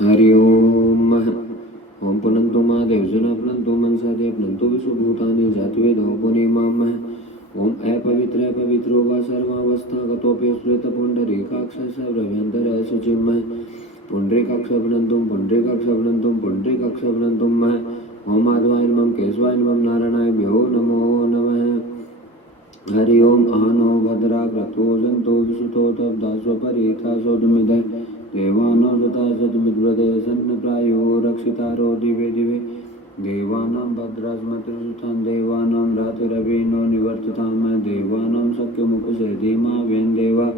हरि ओम। ओम पुनंतु महादेव जना पुनंतु मनसा देव पुनंतु विश्वभूतानि जातिवेदो पुनिमाम। ओम अपवित्र पवित्रो वा सर्वावस्था गतोपि स्मृत पुंडरीकाक्ष सर्वभ्यंतर शुचिम पुंडरीकाक्ष पुनंतुम पुंडरीकाक्ष पुनंतुम पुंडरीकाक्ष पुनंतुम। ओम माधवाय नमः केशवाय नमः नारायणाय नमो नमः। हरि ओम आनो भद्रा क्रतो जंतो विसुतो तब्दास्वपरीता सोदमिदय देवानो सता सतमिद्वदे सन्न प्रायो रक्षितारो दिवे दिवे देवानां भद्रास्मतिसुतां देवानां रातिरवीनो निवर्ततां देवानां शक्यमुपसेदिमा वेन देवा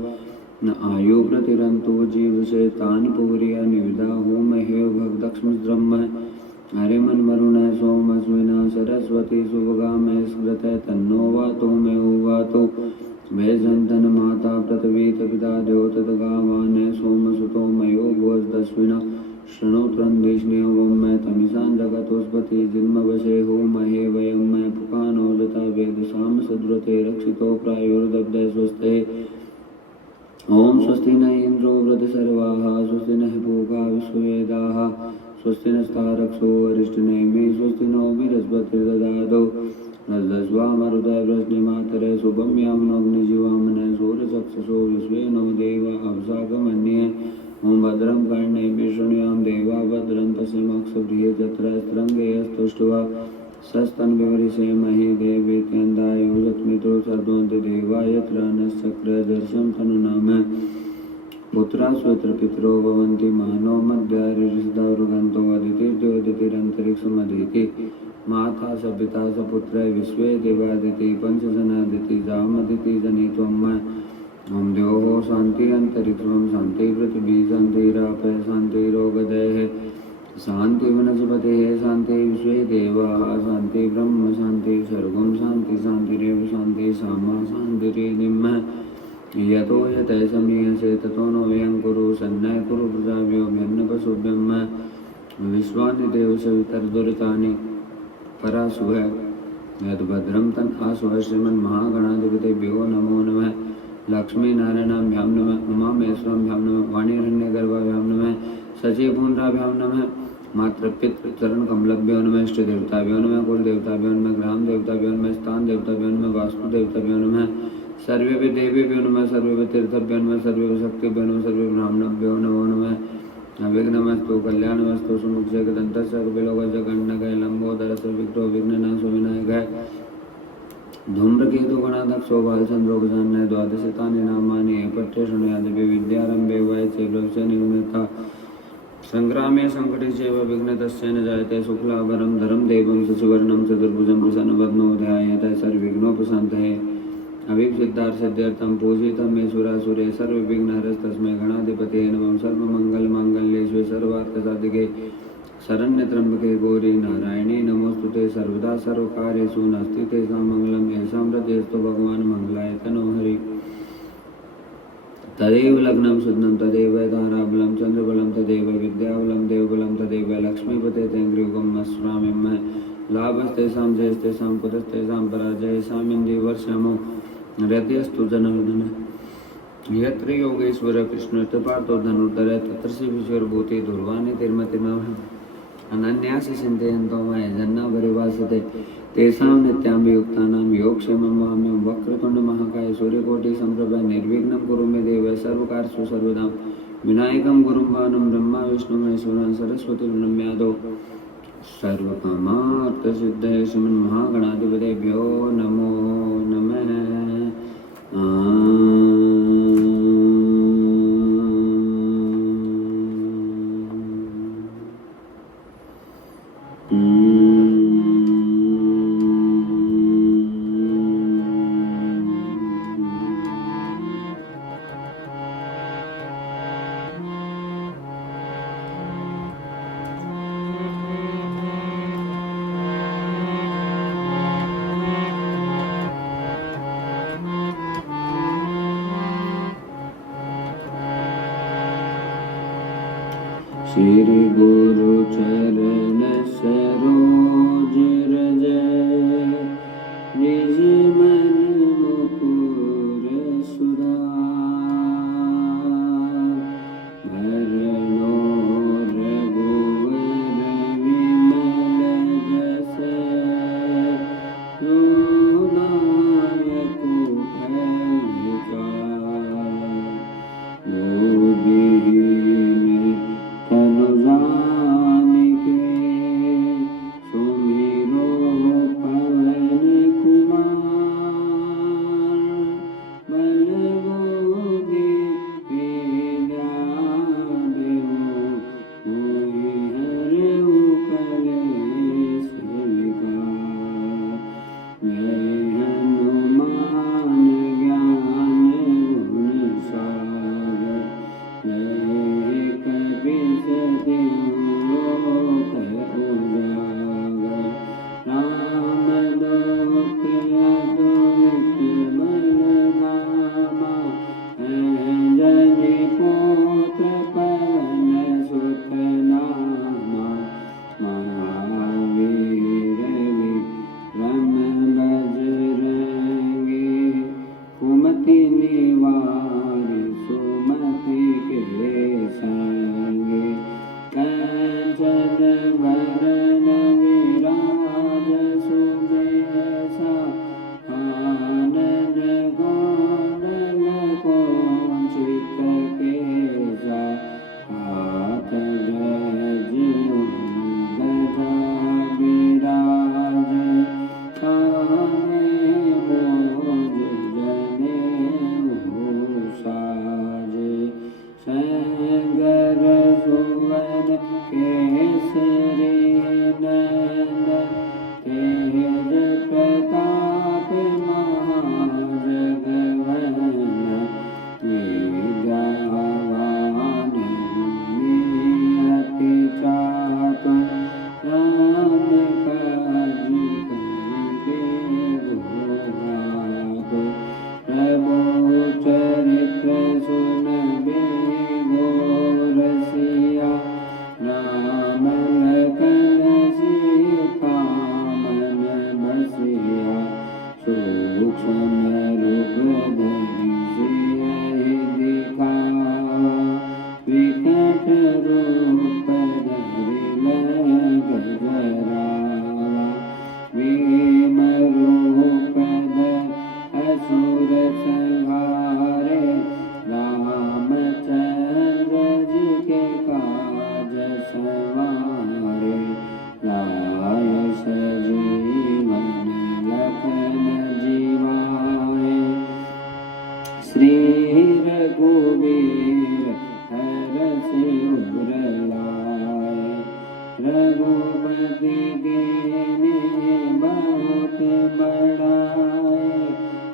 न आयु प्रतिरंतो जीवसे तानि पुर्या निविदा होमहे भगदक्ष्मद्ब्रह्म हरे मन वरुण सोमस्विना सरस्वती सुभगामे स्मृत तन्नो वातो मे वातो मे संतन माता पृथ्वीत पिता द्योतगावान सोमसुतो मयो भुवस्दस्विना शृणोत्रन्दिष्ण्यवं मैं तमिषां जगतोस्पति जिन्मवशे हो महे वयं मैं पुकानो जता वेद साम सद्वते रक्षितो प्रायुर्दब्धे स्वस्ते ओम स्वस्ति न इंद्रो वृद्धसर्वाः स्वस्ति नः पूगा विश्ववेदाः स्वस्ति नस्तारक्षो अरिष्टनेमि स्वस्ति नो बृहस्पतिर्दधातु नन्दस्वामरुदय वृष्णिमातरे शुभं यामनोऽग्निजीवामनः सूर्यचक्षुषो विश्वे नो देवा अवसागमन्ये ओम भद्रं कर्णेभिः शृणुयाम देवा भद्रं पश्येमाक्षभिर्यजत्रास्त्रङ्गैस्तुष्ट्वा सस्तन्विवरिषेमहि देवी त्यन्दायुषत्मितो सर्वन्ति देवा यत्र नश्चक्रदर्शं तनुनाम पुत्रा स्वत्र पितरो भवन्ति मानो मध्यारिषदौर्गन्तो अदितिर्ज्योतिरन्तरिक्षमदिति माता स पिता स पुत्र विश्वे देवादिति पंचजनादिति जामदिति जनित्वम् ओम द्योः शान्ति अन्तरिक्षं शान्ति पृथिवी शान्तिरापः शान्तिरोगदयः शान्ति वनस्पतेः शान्ति विश्वे देवाः शान्ति ब्रह्म शान्ति सर्वं शान्ति शान्तिरेव शान्ति सामा शान्तिरेव यतो यतः समीयसे ततो नो व्यं कुरु सन्नः कुरु प्रजाभ्यो भिन्नपशुभ्यं विश्वानि देव सवितर्दुरितानि परासुः यद्भद्रं तन् आसुः श्रीमन्महागणाधिपतिभ्यो नमो नमः लक्ष्मीनारायणाभ्यां नमः उमामहेश्वराभ्यां नमः वाणीरण्यगर्भाभ्यां नमः सचिवपुण्ड्राभ्यां नमः मातृपितृचरणकमलभ्यो नमः इष्टदेवताभ्यो नमः कुलदेवताभ्यो नमः ग्रामदेवताभ्यो नमः स्थानदेवताभ्यो नमः वास्तुदेवताभ्यो नमः सर्वेभ्यो देवेभ्यो नमः सर्वेभ्यो तीर्थभ्यो नमः सर्वेभ्यो शक्तिभ्यो नमः सर्वेभ्यो ब्राह्मणभ्यो नमो नमः अविघ्नमस्तु कल्याणमस्तु सुमुखजगदन्तस्य कपिलोगजगन्नगः लम्बोदरस्य विघ्नो विघ्ननाशो विनायकः धूम्रकेतु गणाध्यक्षो बालचन्द्रो गजाननः द्वादशतानि नामानि पठ्ये शृणुयादिभि विद्यारम्भे वयसे भविष्य निर्मिता संग्रामे संकटे चैव विघ्नतस्य न जायते शुक्लाभरं धरं देवं शशिवर्णं चतुर्भुजं प्रसन्नवदनो ध्यायेत् सर्वविघ्नोपशान्तये अभिसिद्धार्थसिद्ध्यर्थं पूजितं मे सुरासुरे सर्वविघ्नहरस्तस्मै गणाधिपतये नमः सर्वमङ्गलमाङ्गल्ये शिवे सर्वार्थसाधिके शरण्यत्र्यम्बके गौरी नारायणी नमोस्तुते सर्वदा सर्वकार्येषु नास्ति तेषां मङ्गलं येषां हृदयस्थो भगवान् मङ्गलाय तनो हरि तदेव लग्नं शुद्धं तदेव ताराबलं चन्द्रबलं तदेव विद्याबलं देवबलं तदेव लक्ष्मीपते तेङ्ग्रियुगं स्वामिं लाभस्तेषां जयस्तेषां कुतस्तेषां पराजयेषाम् इन्दिवर्षमो हृदयस्तु जनार्दन यत्र योगेश्वर कृष्ण पार्थो धनुर्धर तत्र शिवश्वरभूति दुर्वाणि तिर्मतिर्मः अनन्यासि चिन्तयन्तो मया जन्नापरिभासते तेषां नित्याभियुक्तानां योगक्षेमं वाम्यं वक्रतुण्डमहाकाय सूर्यकोटिसम्प्रभ निर्विघ्नं कुरु मे देव सर्वकार्येषु सर्वदा विनायकं गुरुं वानं ब्रह्मा विष्णु महेश्वरं सरस्वती ब्रह्म्यादौ सर्वकामार्थसिद्धये श्रीमन्महागणाधिपतिभ्यो नमो नमः। श्री गुरु चरण सरोज रज निज मन मुकुर सुधार भरणो वरन विराज सुबेसा आनन गोंडल कुंचित केसा हाथ गज गदा विराज काने मोज जनेऊ साज सगर सुवन केसरी नंदन तेज प्रताप महाजगवन विद्यावान नियति चातुर राम काज करके भोगात प्रभु चरित्र सुनबे गो रसिया राम लखन सीता मन बसिया सूक्ष्म रूप धरि सियहि दिखावा विकट रूप धरि लंक जरावा भीम रूप धरि असुर संहारे रामचंद्र जी के काज सवारे लाय सजीवन लखन जीवाए श्री रघुवीर हरषि उर लाए रघुपति कीन्ही बहुत बड़ाए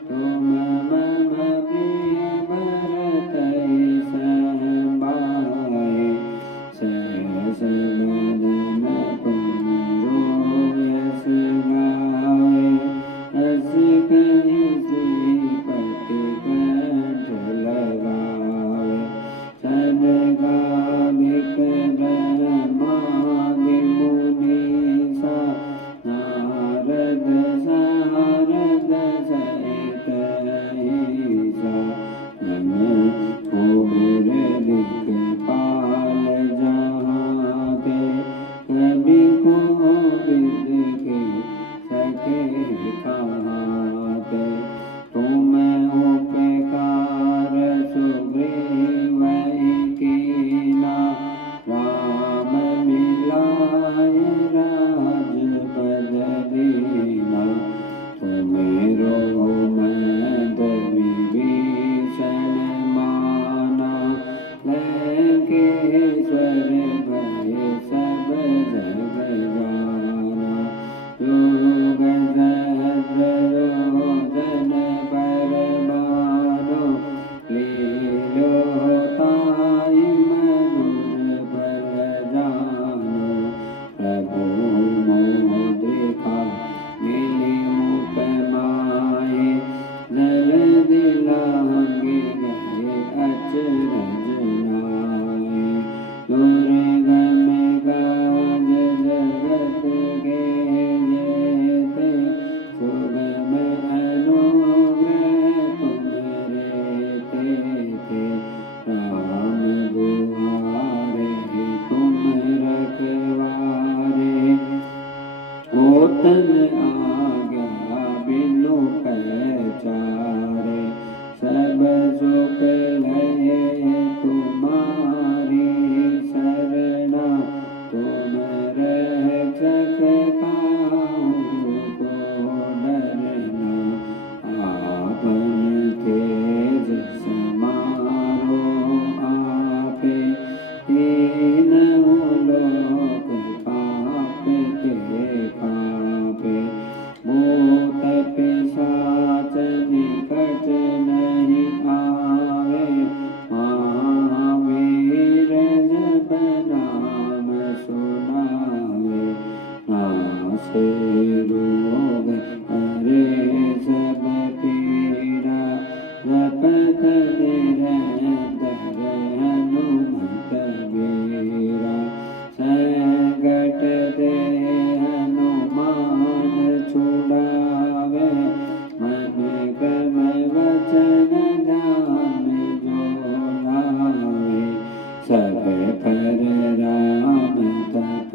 तुम मम प्रिय भरत सहाय सहस बदन तुम रोयस गाए हस कहि श्रीपति कंठ लगाए सनकादिक ब्रह्मादि मुनीसा नारद सारद सहित ईसा नम कुबेर दिक्पाल जहाते कवि कोविद के सके कहाते तुम उपकार सुग्रीव कीना राम मिलाय राजपद दीना तुमेरो मद विभीषण माना लंकेश्वर भय सब जग जाना योग सहस्रयोजन पर भानु लील्योताहि मधुर फल जानु प्रभु मोद्रिका मिलि मुख माहि जलधि लांघि गए अचरज नाहि दुर्गम काज जगत के जेते सुगम अनुग्रह तुम्हरे तेते राम दुआरे तुम रखवारे ओतन आज्ञा बिनु पैचारे सब सुख लहे तुम्हारी शरणा तुम रक्षक काहू को डरना आपन तेज समारो आपे तीनों लोक कांपते कांपे भूत पिशाच निकट नहीं आवे महावीर जप नाम सुनावे नासे रोग हरे सब पीड़ा जपत निरंतर हनुमत वीरा संकट ते हनुमान छुड़ावे मन क्रम वचन ध्यान जो लावे सब पर राम तप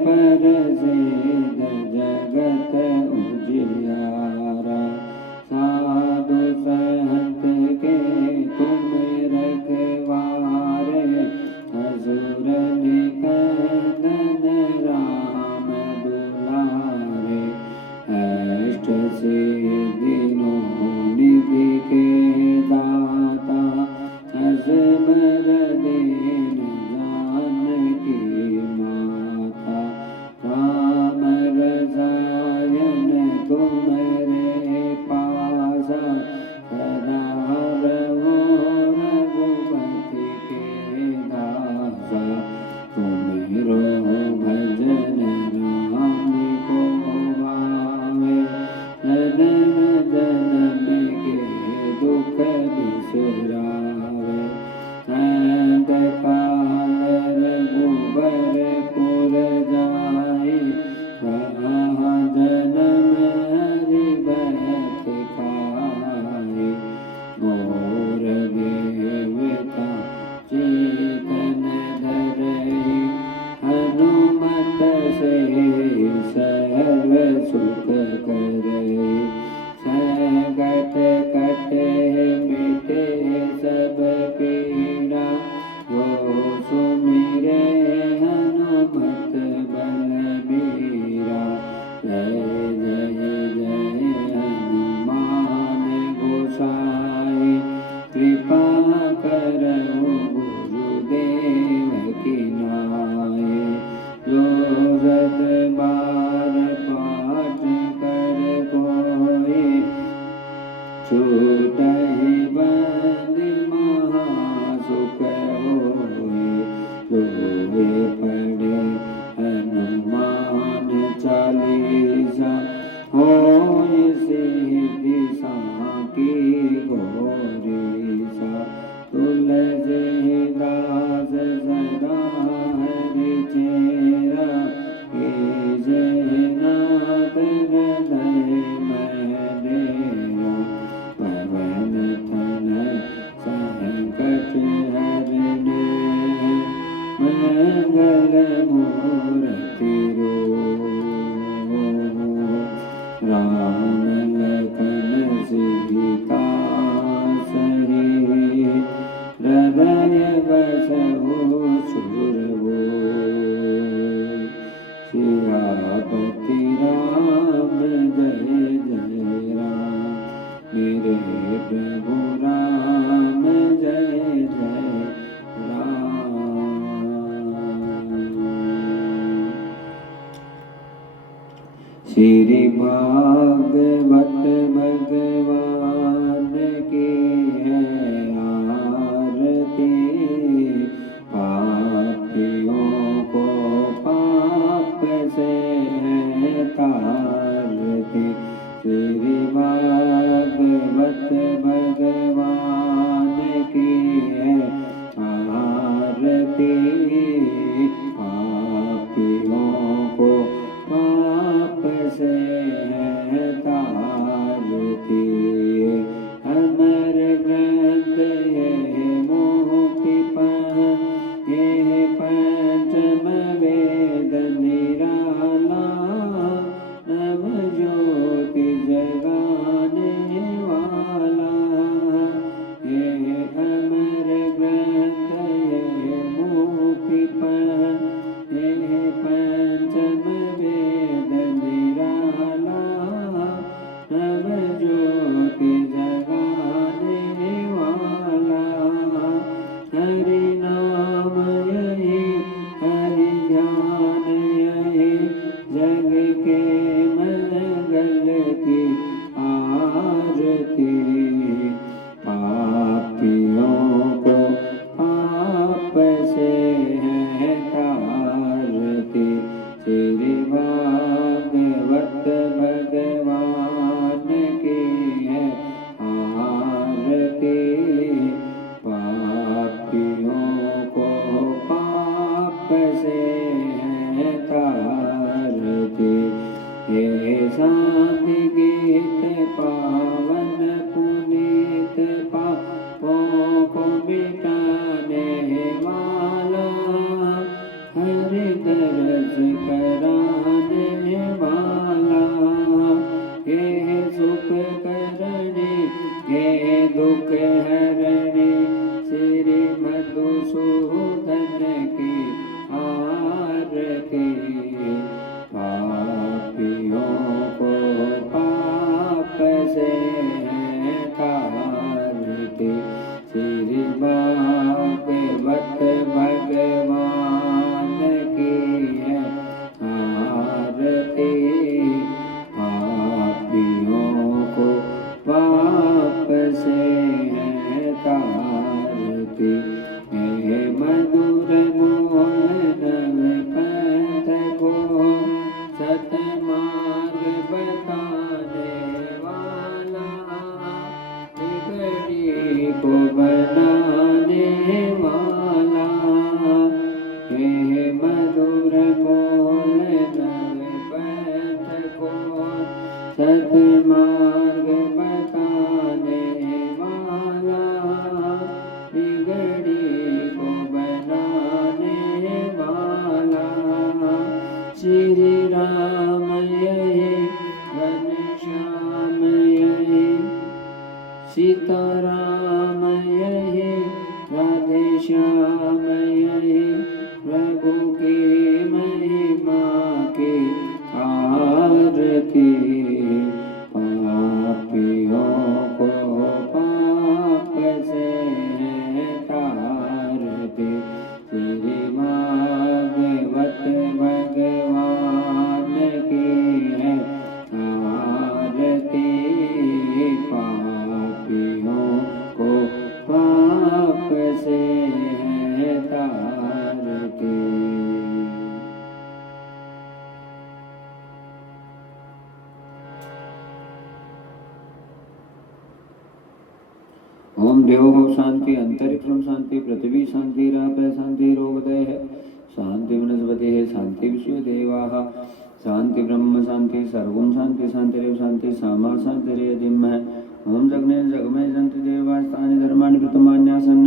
पर सिद्ध जगत उजियारा। साधु संत के तुम रखवारे, असुर निकंदन राम दुलारे। अष्ट सिद्धि नौ निधि के दाता, असबर दीन जानकी माता। राम रसायन तुम्हारे पासा, सदा रहो रघुपति के दासा। तुम्हारो भजन राम को भावे, जन्म जन्म के दुख बिसरावे। संत काल रघुबरपुर जाए, वहाँ जन्म हरि भक्त खाए। मोर देवता चेतन धरई, हनुमत से सर्व सुख करई। संकट कटे मिटे सब पीड़ा, जो सुमिरे हनुमत बलबीरा। जय जय जय हनुमान गोसाई, कृपा करहु गुरुदेव की नाई। जो सत बार पाठ कर कोई, छूटहि बंदी महासुख होई। जो पढ़े हनुमान चालीसा, होई सिद्धि साकी गौरीसा। तुलसीदास सदा हरि चेरा, नाथ हृदय में डेरा। पवन तनय संकट हरने, मंगल मूर्ति राम लखन सीता सही, हृदय बसहु सुरभूषि। सियापति राम जय जय राम, मेरे प्रभु राम जय जय राम। श्री भागवत भगवान की है आरती, पापियों को पाप से है तारती। श्री भागवत भगवान की है आरती, पापियों को पाप से है तारती। अमर ग्रंथ ये मुक्ति पान, ये पंचम वेद निराला। नव ज्योति जगाने वाला, ये अमर ग्रंथ ये मुक्ति पान, ये श्री राम यही घनश्याम यही सीताराम यही राधे श्याम यही प्रभु की महिमा की आरती पापियों को पाप से तारती श्री भागवत भगवान की है आरती पापियों को पाप से है तारती। ओम देवो शांति अंतरिक्षम शांति पृथ्वी शांति राप शांति रोगदय शांति वनस्पति शांति विश्व देवाः शांति ब्रह्म शांति सर्वं शांति शांतिरेव शांति सामा शांतिरेदिमः ओम जगने जगमय जंति देवास्तानि धर्माणि प्रथमान्यासन्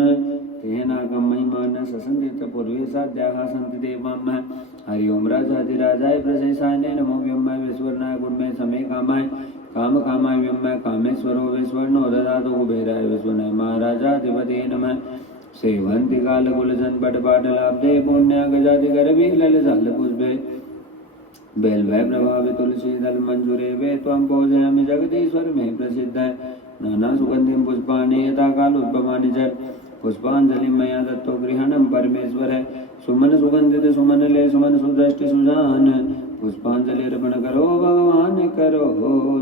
तेनाकं महिमान्य ससंदित पूर्वे साध्याः सन्ति देवामः हरि ओम राजाधिराजाय प्रशेषाय नमो व्योमाय विश्वरणाय गुणमय समय कामाय काम कामाय व्योमाय कामेश्वरो विश्वर्णो ददातु कुबेराय विश्वनाय महाराजाधिपते नमः सेवन्ति कालकुलजन पटपाटलाब्धे पुण्य गजाति गर्भे ललजाल पुष्पे बेलवै प्रभावे तुलसी दल मंजूरे वे त्वं पूजयामि जगदीश्वर में प्रसिद्ध है नाना सुगंधिं पुष्पाणि यथा कालोद्भवानि च पुष्पांजलि मया दत्तो गृहणं परमेश्वर है सुमन सुगंधित सुमन ले सुमन सुदृष्टि सुजान पुष्पांजलि अर्पण करो भगवान करो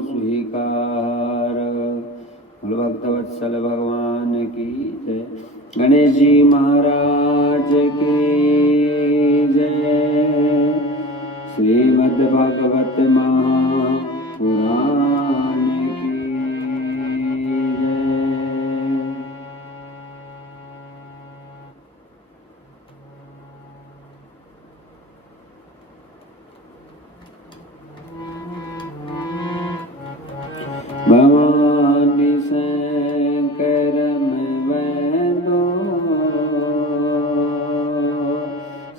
स्वीकार। भक्तवत्सल भगवान की जय। गणेश जी महाराज की जय। श्रीमद् भागवत महापुराण की जय। भवानी शंकर वैदो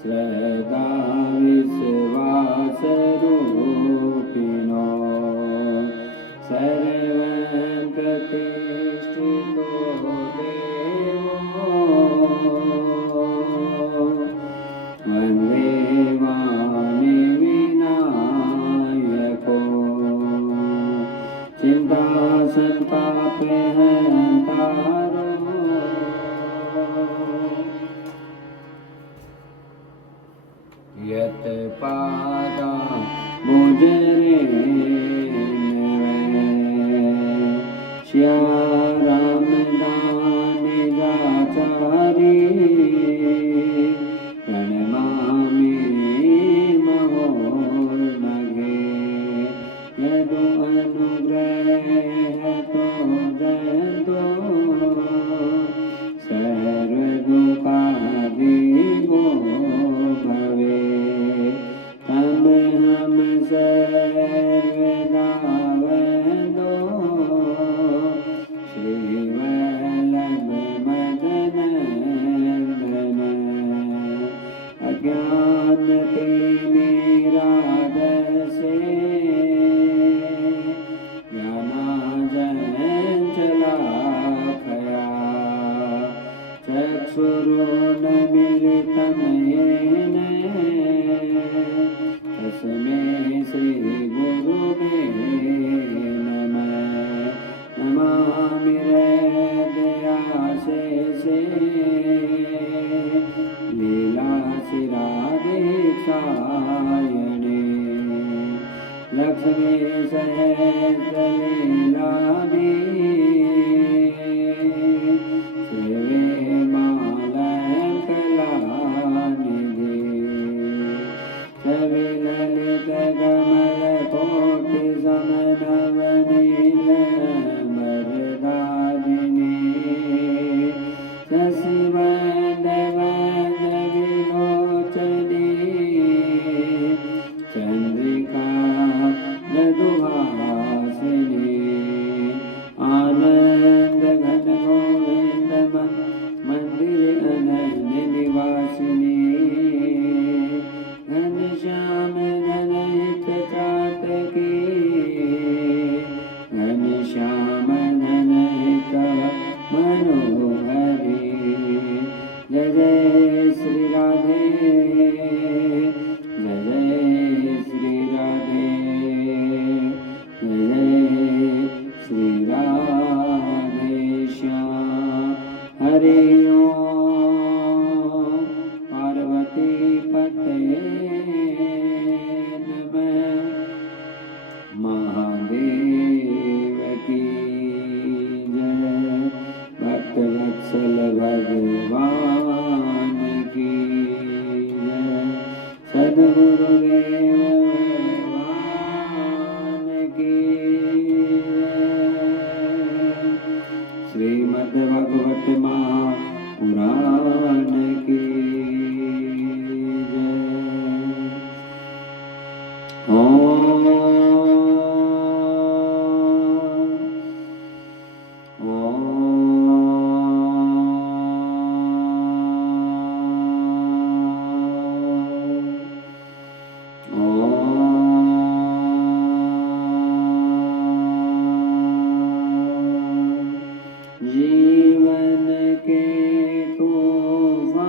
श्रद्धा विश्वास रूपिणो सर्वं प्रतिष्ठितो देवो वन्दे वाणी विनायको चिंता संताप हंतारो यत पादा मुजरे श्या राम दान जाचारी प्रणमामि महोन्नगे यदु अनुग्रह तो जयतो सर्वदुःखादिगो भवे तम हम सर्वदा वन्दो श्रीवल्लभ मदन नन्दन अज्ञान तिमिरादसे ज्ञानाञ्जनशलाकया चक्षुरुन्मीलितं येन तस्मै श्रीगुरुवे नमः। नमामि हृदयाशेषे लीलाशिराधीक्षायणे लक्ष्मी सहस्रलीलाभि सेवे मालकलानिधि सविललित कमल कोटि समनवनील वरदारिणी शशिवदन विलोचनी चंद्रिका मृदुहासिनी आनंद घन गोविंद मंदिर अनन्य निवासिनी घनश्याम घन जीवन के तूफानों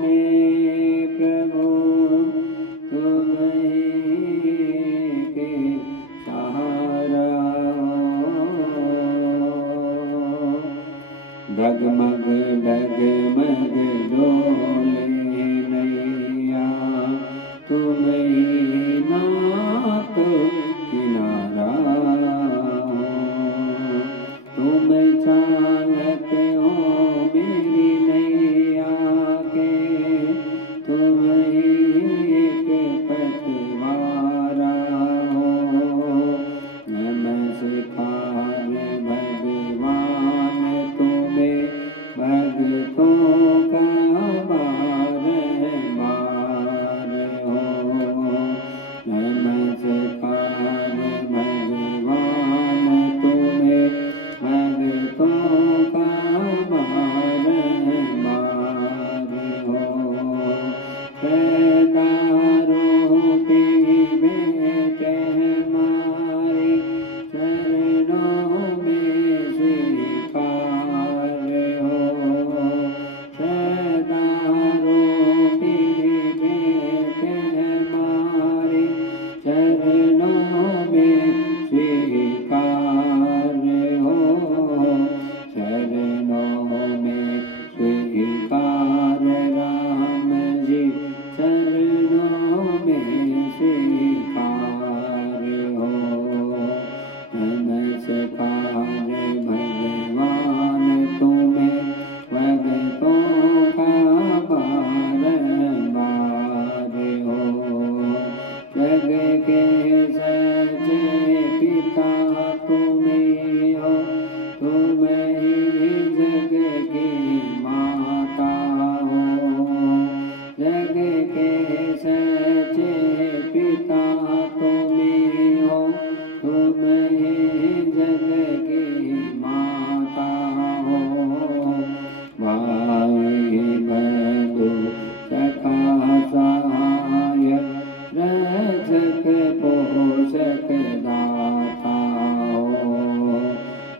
में प्रभु तुम ही के सहारा हो। डगमग डगमग डोले नैया तुम ही नाथ किनारा हो। तुम चालक हो मेरी नैया के, तुम ही एक पतवारा हो। नमस्कार भगवान तुम्हें भक्तों का बारंबार हो। नमस्कार भगवान तुम्हें भक्तों का बारंबार हो। केदारों के बेटे हमारे चरणों में स्वीकार हो। केदारों के बेटे हमारे चरणों में स्वीकार हो। चरणों में स्वीकार राम जी, चरणों में स्वीकार हो। नमस्कार भगवान तुम्हें भक्तों का बारंबार हो। जग के सच्चे पिता तुम्हें हो, तुम ही जग की माता हो। जग के सच्चे पिता तुम्हें हो, तुम ही जग की माता हो। भाई बंधु सखा सहायक रक्षक पोषक दाता हो।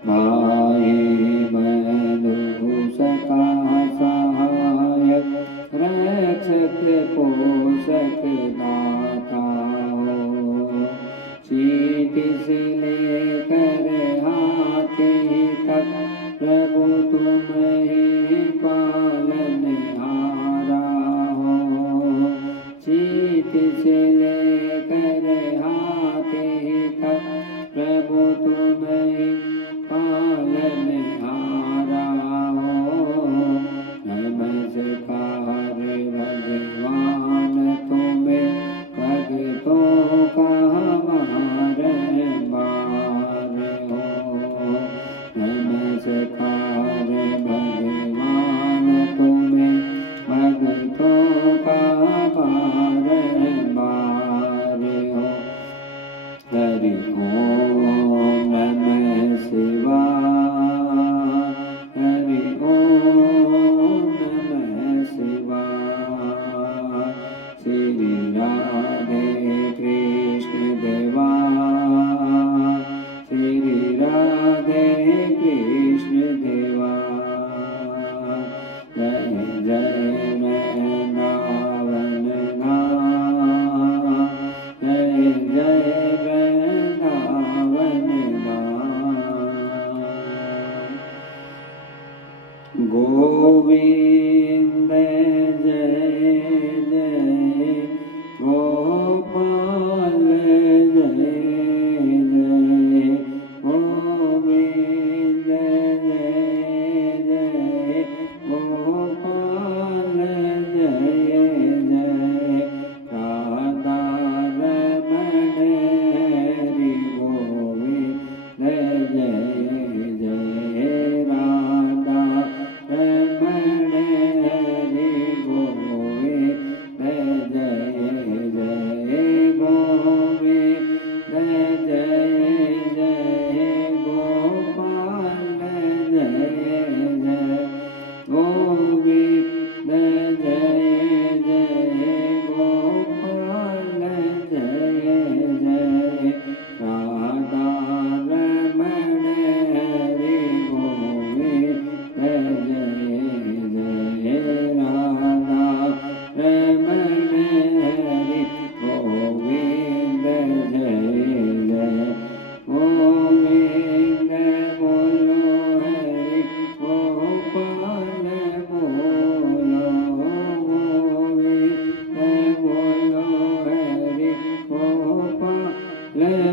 भाई बंधु सखा सहायक रक्षक पोषक दाता हो। चींटी से लेकर हाथी तक प्रभु तुम ही पालनहारा हो। चींटी से लेकर हाथी तक प्रभु तुम ही पालनहारा हो। नमस्कार भगवान तुम्हें भक्तों का बारंबार हो। नमस्कार भगवान तुम्हें भक्तों का बारंबार हो।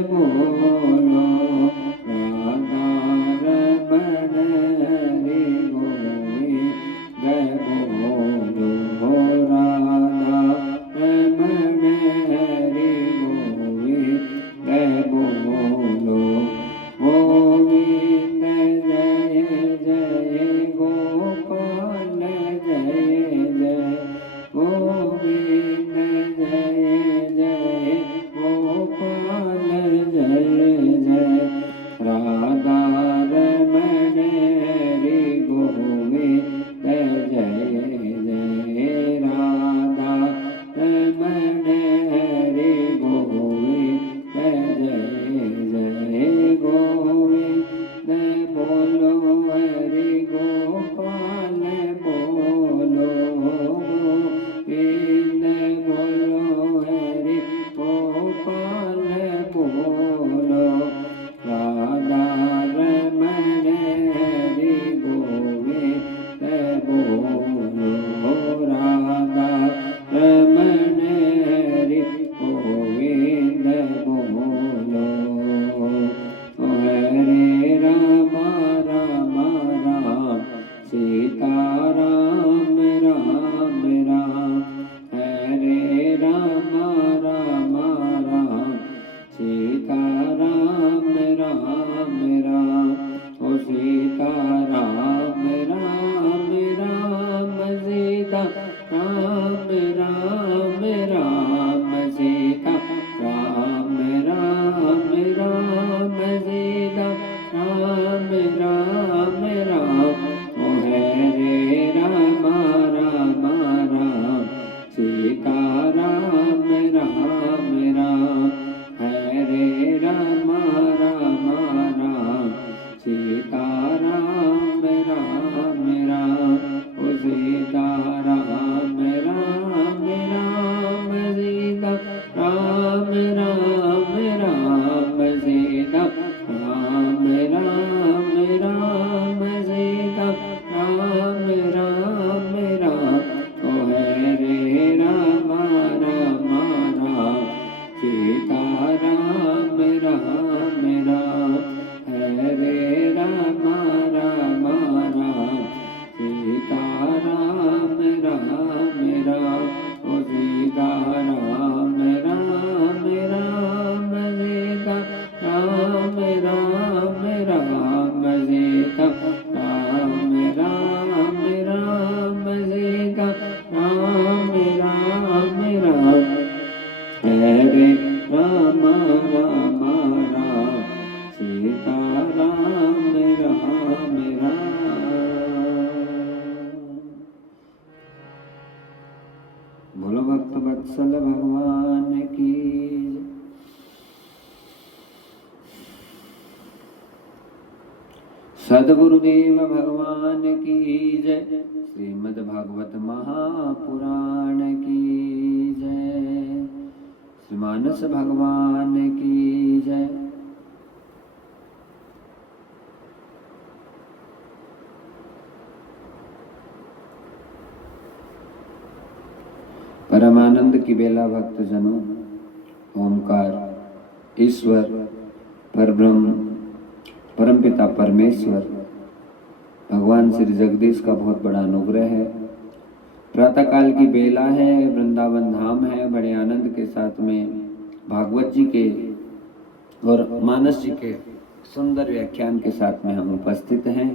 बोलो राधा रमण हरि गोविंद बोलो राधा रमण हरि गोविंद बोलो गोविंद जय जय गोपाल जय जय गोविंद जय जय गोपाल जय जय राधा रमण हरि गोविंद जय जय राधा रमण हरि गोविंद जय जय गोविंद बोलो हरि गोपाल बोलो गोविंद बोलो हरि गोपाल बोलो राधा रमण हरि गोविंद बोलो राधा रमण हरि गोविंद बोलो हरे राम राम राम सीता राम राम राम हरे राम राम राम सीता राम राम राम ओ सीता राम राम राम सीता राम राम राम सीता राम राम राम सीता राम राम राम ओ हरे राम राम राम सीता राम राम राम हरे राम राम राम सीता राम राम राम ओ सीता राम राम राम सीता राम राम राम सीता राम राम राम सीता राम राम राम ओ हरे राम राम राम सीता राम राम राम हरे राम राम राम सीता राम राम राम ओ सीता राम राम राम सीता राम राम राम सीता राम राम राम सीता राम राम राम हरे राम राम राम सीता राम राम राम बोलो भक्त वत्सल भगवान की सद्गुरुदेव भगवान की जय श्रीमद् भागवत महापुराण की जय श्री मानस भगवान की जय। परमानंद की बेला भक्त जनों, ओमकार ईश्वर परब्रह्म परमपिता परमेश्वर भगवान श्री जगदीश का बहुत बड़ा अनुग्रह है। प्रातः काल की बेला है, वृंदावन धाम है, बड़े आनंद के साथ में भागवत जी के और मानस जी के सुंदर व्याख्यान के साथ में हम उपस्थित हैं।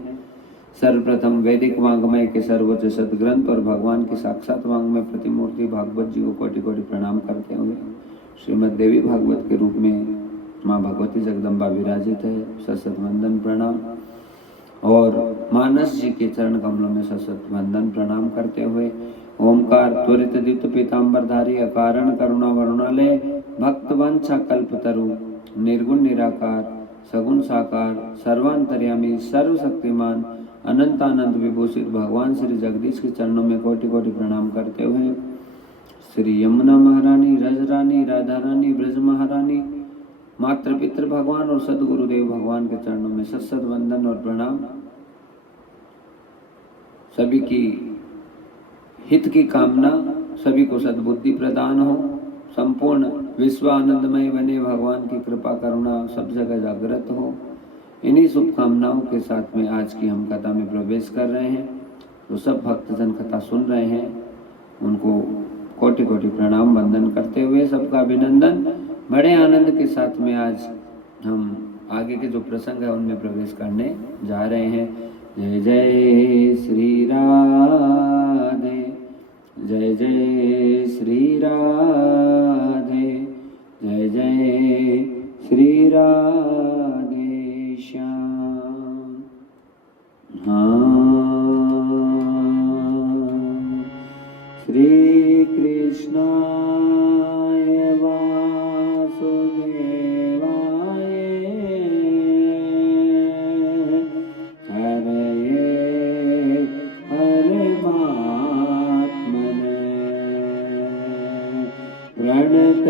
सर्वप्रथम वैदिक वांग्मय के सर्वोच्च सदग्रंथ और भगवान के साक्षात वांग्मय प्रतिमूर्ति भागवत जी को कोटि कोटि प्रणाम करते हुए श्रीमद देवी भागवत के रूप में माँ भगवती जगदम्बा विराजित है, सशत वंदन प्रणाम। और मानस जी के चरण कमलों में सशत वंदन प्रणाम करते हुए ओमकार त्वरित द्युत पीताम्बरधारी अकारण करुणा वरुणालय भक्त वंशा कल्पतरु निर्गुण निराकार सगुण साकार सर्वांतर्यामी सर्वशक्तिमान अनंतानंद विभूषित भगवान श्री जगदीश के चरणों में कोटि कोटि प्रणाम करते हुए श्री यमुना महारानी, रजरानी, राधा रानी, ब्रज महारानी, मातृ पितृ भगवान और सदगुरुदेव भगवान के चरणों में सत्सद वंदन और प्रणाम। सभी की हित की कामना, सभी को सद्बुद्धि प्रदान हो, संपूर्ण विश्व आनंदमय बने, भगवान की कृपा करुणा सब जगह जागृत हो। इन्हीं शुभकामनाओं के साथ में आज की हम कथा में प्रवेश कर रहे हैं। तो सब भक्तजन कथा सुन रहे हैं, उनको कोटि कोटि प्रणाम वंदन करते हुए सबका अभिनंदन। बड़े आनंद के साथ में आज हम आगे के जो प्रसंग है उनमें प्रवेश करने जा रहे हैं। जय जय श्री राधे, जय जय श्री राधे, जय जय श्री राधे श्याम। हाँ, श्री कृष्णाय वासुदेवाय हरये परमात्मने प्रणत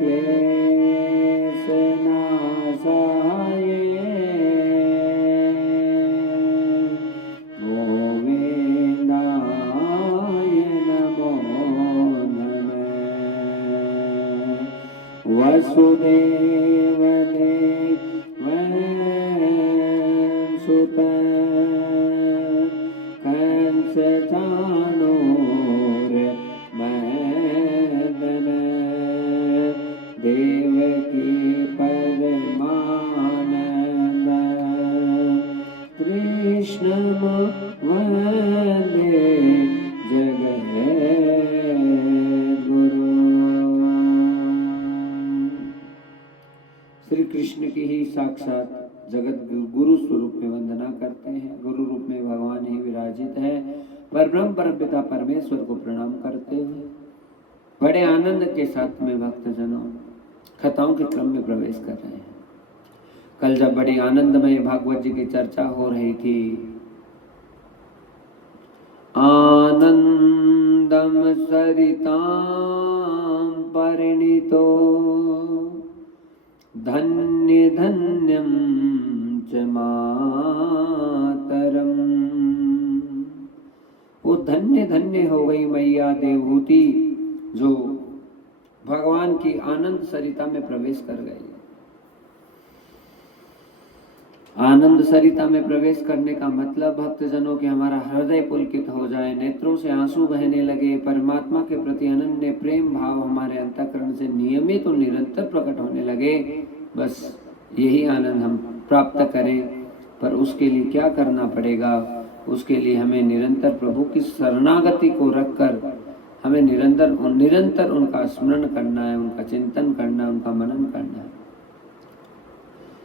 क्लेशनाशाय गोविन्दाय नमो नमः। वसुदेवदेवसुत कंसचाणूरमर्दन देवकी परमानंद कृष्णं वन्दे जगद्गुरु। श्री कृष्ण की ही साक्षात जगत गुरु स्वरूप में वंदना करते हैं। गुरु रूप में भगवान ही विराजित है। परब्रह्म परमपिता परमेश्वर को प्रणाम करते हुए बड़े आनंद के साथ में भक्तजनों कथाओं के क्रम में प्रवेश कर रहे हैं। कल जब बड़ी आनंदमय भागवत जी की चर्चा हो रही थी, आनंदम सरितां परिणीतो धन्य धन्यं च मातरम। वो धन्य धन्य हो गई मैया देवहूति जो भगवान की आनंद सरिता में प्रवेश कर गई। आनंद सरिता में प्रवेश करने का मतलब भक्तजनों के हमारा हृदय पुलकित हो जाए, नेत्रों से आंसू बहने लगे, परमात्मा के प्रति अनन्य प्रेम भाव हमारे अंतःकरण से नियमित और निरंतर प्रकट होने लगे। बस यही आनंद हम प्राप्त करें। पर उसके लिए क्या करना पड़ेगा? उसके लिए हमें निरंतर प्रभु की शरणागति को रखकर हमें निरंतर उनका स्मरण करना है, उनका चिंतन करना है, उनका मनन करना है।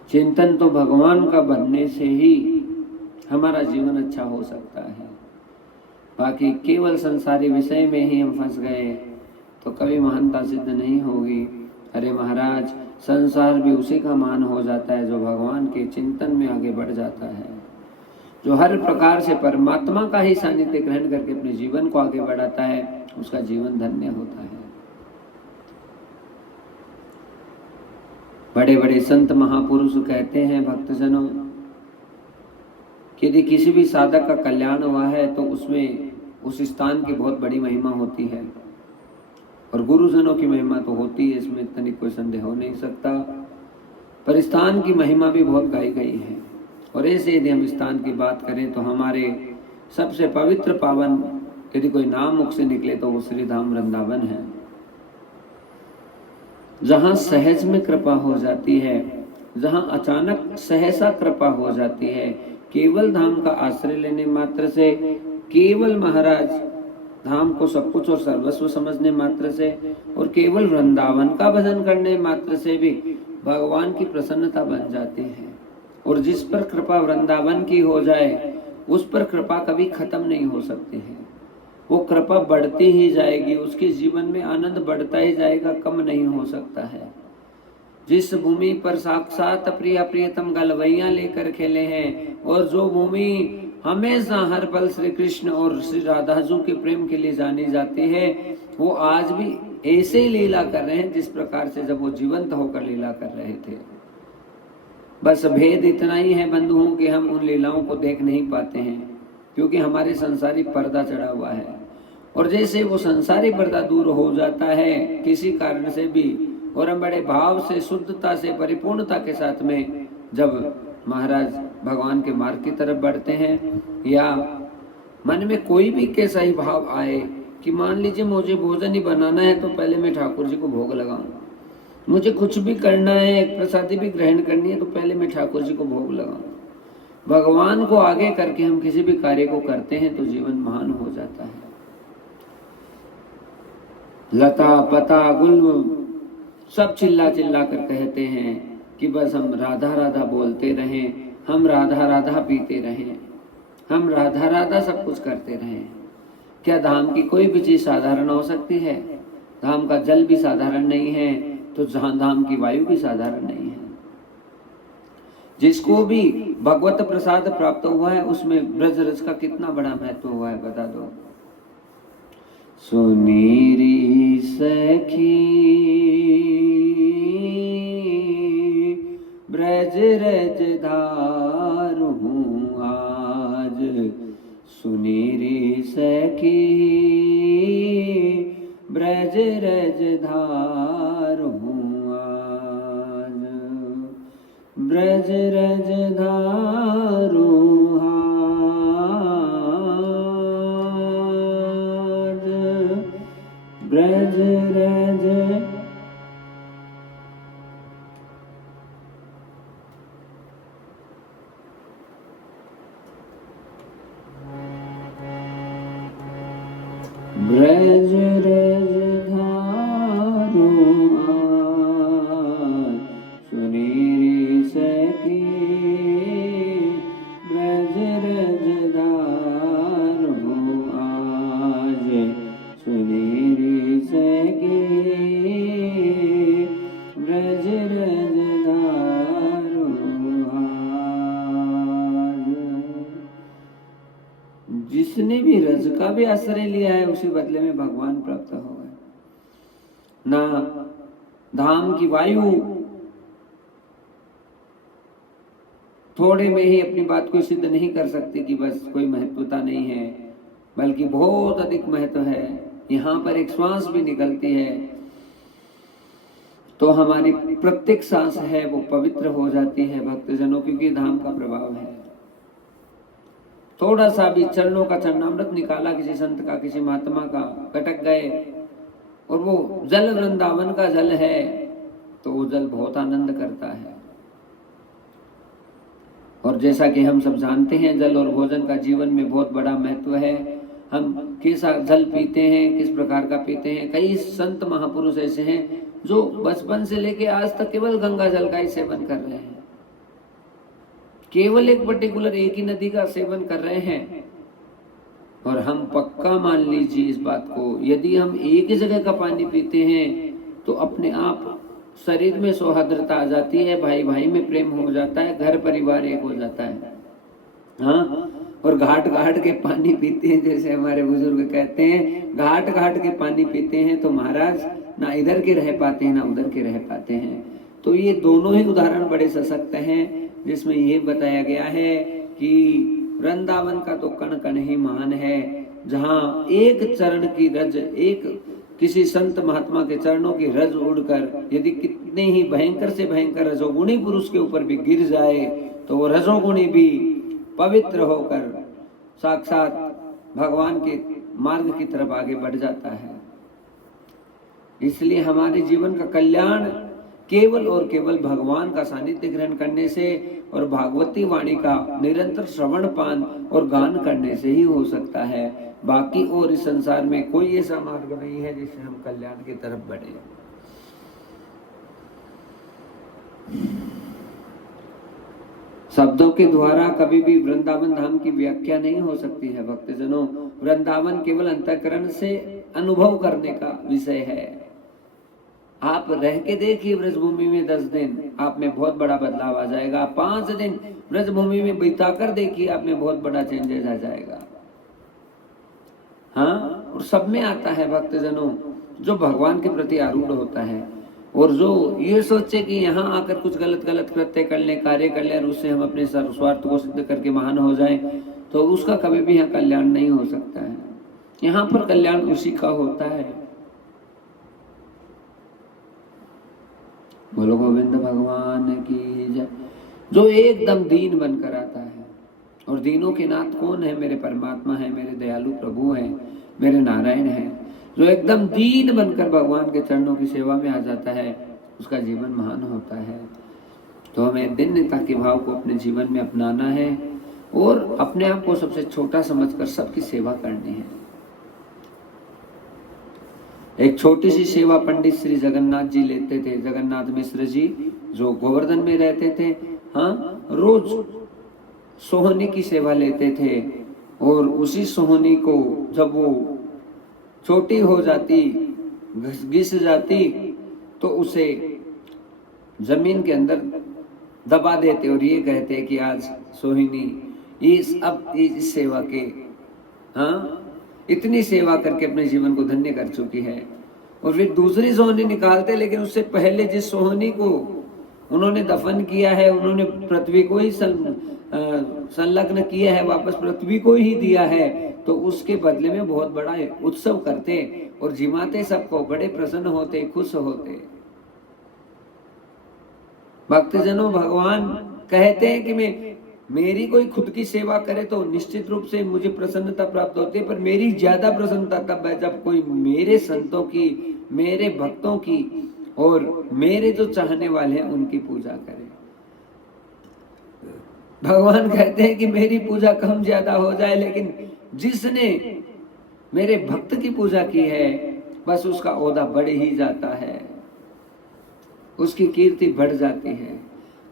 चिंतन तो भगवान का बनने से ही हमारा जीवन अच्छा हो सकता है। बाकी केवल संसारी विषय में ही हम फंस गए तो कभी महानता सिद्ध नहीं होगी। अरे महाराज, संसार भी उसी का मान हो जाता है जो भगवान के चिंतन में आगे बढ़ जाता है, जो हर प्रकार से परमात्मा का ही सानिध्य ग्रहण करके अपने जीवन को आगे बढ़ाता है, उसका जीवन धन्य होता है। बड़े बड़े संत महापुरुष कहते हैं भक्तजनों कि यदि किसी भी साधक का कल्याण हुआ है तो उसमें उस स्थान की बहुत बड़ी महिमा होती है, और गुरुजनों की महिमा तो होती है, इसमें तनिक कोई संदेह हो नहीं सकता। पर स्थान की महिमा भी बहुत गाई गई है। और ऐसे यदि हम स्थान की बात करें तो हमारे सबसे पवित्र पावन यदि कोई नाम मुख से निकले तो वो श्री धाम वृंदावन है, जहां सहज में कृपा हो जाती है, जहां अचानक सहसा कृपा हो जाती है। केवल धाम का आश्रय लेने मात्र से, केवल महाराज धाम को सब कुछ और सर्वस्व समझने मात्र से, और केवल वृंदावन का भजन करने मात्र से भी भगवान की प्रसन्नता बन जाती है। और जिस पर कृपा वृंदावन की हो जाए उस पर कृपा कभी खत्म नहीं हो सकती है। वो कृपा बढ़ती ही जाएगी, उसके जीवन में आनंद बढ़ता ही जाएगा, कम नहीं हो सकता है। जिस भूमि पर साक्षात प्रिय प्रियतम गलवैया लेकर खेले हैं, और जो भूमि हमेशा हर पल श्री कृष्ण और श्री राधा जी के प्रेम के लिए जानी जाती है, वो आज भी ऐसे ही लीला कर रहे हैं जिस प्रकार से जब वो जीवंत होकर लीला कर रहे थे। बस भेद इतना ही है बंधुओं कि हम उन लीलाओं को देख नहीं पाते हैं, क्योंकि हमारे संसारी पर्दा चढ़ा हुआ है। और जैसे वो संसारी पर्दा दूर हो जाता है किसी कारण से भी, और हम बड़े भाव से, शुद्धता से, परिपूर्णता के साथ में जब महाराज भगवान के मार्ग की तरफ बढ़ते हैं, या मन में कोई भी कैसा ही भाव आए कि मान लीजिए मुझे भोजन ही बनाना है तो पहले मैं ठाकुर जी को भोग लगाऊं, मुझे कुछ भी करना है, प्रसादी भी ग्रहण करनी है तो पहले मैं ठाकुर जी को भोग लगाऊं, भगवान को आगे करके हम किसी भी कार्य को करते हैं तो जीवन महान हो जाता है। लता पता गुल सब चिल्ला चिल्ला कर कहते हैं कि बस हम राधा राधा बोलते रहें, हम राधा राधा पीते रहें, हम राधा राधा सब कुछ करते रहें। क्या धाम की कोई भी चीज साधारण हो सकती है? धाम का जल भी साधारण नहीं है तो धाम की वायु भी साधारण नहीं है। जिसको भी भगवत प्रसाद प्राप्त हुआ है उसमें ब्रज रस का कितना बड़ा महत्व हुआ है बता दो। सुनीरी सखी ब्रज रज धारू आज, सुनीरी सखी ब्रज रज धारू आज, ब्रज रज धारू आज, ब्रज रज ब्रज रज धारू आज, सुनीरी सखी ब्रज रज धारू आज, सुनीरी सखी ब्रज रज धारू आज। जिसने भी रज का भी आश्रय लिया है उसी बदले में भगवान प्राप्त हो गए। ना धाम की वायु थोड़े में ही अपनी बात को सिद्ध नहीं कर सकती कि बस कोई महत्वता नहीं है, बल्कि बहुत अधिक महत्व है। यहाँ पर एक श्वास भी निकलती है तो हमारी प्रत्येक सांस है वो पवित्र हो जाती है भक्तजनों, क्योंकि धाम का प्रभाव है। थोड़ा सा भी चरणों का चरणामृत निकाला किसी संत का, किसी महात्मा का, कटक गए और वो जल वृंदावन का जल है तो वो जल बहुत आनंद करता है। और जैसा कि हम सब जानते हैं जल और भोजन का जीवन में बहुत बड़ा महत्व है। हम कैसा जल पीते हैं, किस प्रकार का पीते हैं। कई संत महापुरुष ऐसे हैं जो बचपन से लेके आज तक केवल गंगा जल का ही सेवन कर रहे हैं, केवल एक पर्टिकुलर एक ही नदी का सेवन कर रहे हैं। और हम पक्का मान लीजिए इस बात को, यदि हम एक ही जगह का पानी पीते हैं तो अपने आप शरीर में सौहार्दता आ जाती है, भाई भाई में प्रेम हो जाता है, घर परिवार एक हो जाता है। हाँ, और घाट घाट के पानी पीते हैं, जैसे हमारे बुजुर्ग कहते हैं, घाट घाट के पानी पीते हैं तो महाराज ना इधर के रह पाते हैं ना उधर के रह पाते हैं। तो ये दोनों ही उदाहरण बड़े सशक्त हैं जिसमें ये बताया गया है कि वृंदावन का तो कण कण ही महान है, जहाँ एक चरण की रज, एक किसी संत महात्मा के चरणों की रज उड़कर यदि कितने ही भयंकर से भयंकर रजोगुणी पुरुष के ऊपर भी गिर जाए तो वो रजोगुणी भी पवित्र होकर साक्षात भगवान के मार्ग की तरफ आगे बढ़ जाता है। इसलिए हमारे जीवन का कल्याण केवल और केवल भगवान का सानिध्य ग्रहण करने से और भागवती वाणी का निरंतर श्रवण पान और गान करने से ही हो सकता है। बाकी और इस संसार में कोई ऐसा मार्ग नहीं है जिससे हम कल्याण की तरफ बढ़े। शब्दों के द्वारा कभी भी वृंदावन धाम की व्याख्या नहीं हो सकती है भक्तजनों। वृंदावन केवल अंतःकरण से अनुभव करने का विषय है। आप रह के देखिए ब्रजभूमि में 10 दिन, आप में बहुत बड़ा बदलाव आ जाएगा। 5 दिन ब्रजभूमि में बिताकर देखिए, आप में बहुत बड़ा चेंजेस आ जाएगा। हाँ, और सब में आता है भक्तजनों, जो भगवान के प्रति आरूढ़ होता है और जो ये सोचे कि यहाँ आकर कुछ गलत गलत कृत्य कर ले, कार्य कर ले और उससे हम अपने स्वार्थ को सिद्ध करके महान हो जाएं, तो उसका कभी भी यहाँ कल्याण नहीं हो सकता है। यहाँ पर कल्याण उसी का होता है। बोलो गोविंद भगवान की जय। जो एकदम दीन बनकर आता है, और दीनों के नाथ कौन है? मेरे परमात्मा है, मेरे दयालु प्रभु हैं, मेरे नारायण हैं। जो एकदम दीन बनकर भगवान के चरणों की सेवा में आ जाता है, उसका जीवन महान होता है। तो हमें दीनता के भाव को अपने जीवन में अपनाना है और अपने आप को सबसे छोटा समझकर सबकी सेवा करनी है। एक छोटी सी सेवा पंडित श्री जगन्नाथ जी लेते थे। जगन्नाथ मिश्र जी जो गोवर्धन में रहते थे, हाँ, रोज सोहनी की सेवा लेते थे, और उसी सोहनी को जब वो छोटी हो जाती, घिस जाती, तो उसे जमीन के अंदर दबा देते और ये कहते कि आज सोहिनी इस सेवा के, हाँ, इतनी सेवा करके अपने जीवन को धन्य कर चुकी है। और फिर दूसरी सोहनी निकालते, लेकिन उससे पहले जिस सोहनी को उन्होंने दफन किया है, उन्होंने पृथ्वी को ही संलग्न किया है, वापस पृथ्वी को ही दिया है, तो उसके बदले में बहुत बड़ा उत्सव करते और जिमाते सबको, बड़े प्रसन्न होते, खुश होते। भक्तजनों, भगवान कहते हैं कि मेरी कोई खुद की सेवा करे तो निश्चित रूप से मुझे प्रसन्नता प्राप्त होती है, पर मेरी ज्यादा प्रसन्नता तब है जब कोई मेरे संतों की, मेरे भक्तों की और मेरे जो चाहने वाले हैं उनकी पूजा करे। भगवान कहते हैं कि मेरी पूजा कम ज्यादा हो जाए, लेकिन जिसने मेरे भक्त की पूजा की है, बस उसका ओहदा बढ़ ही जाता है, उसकी कीर्ति बढ़ जाती है।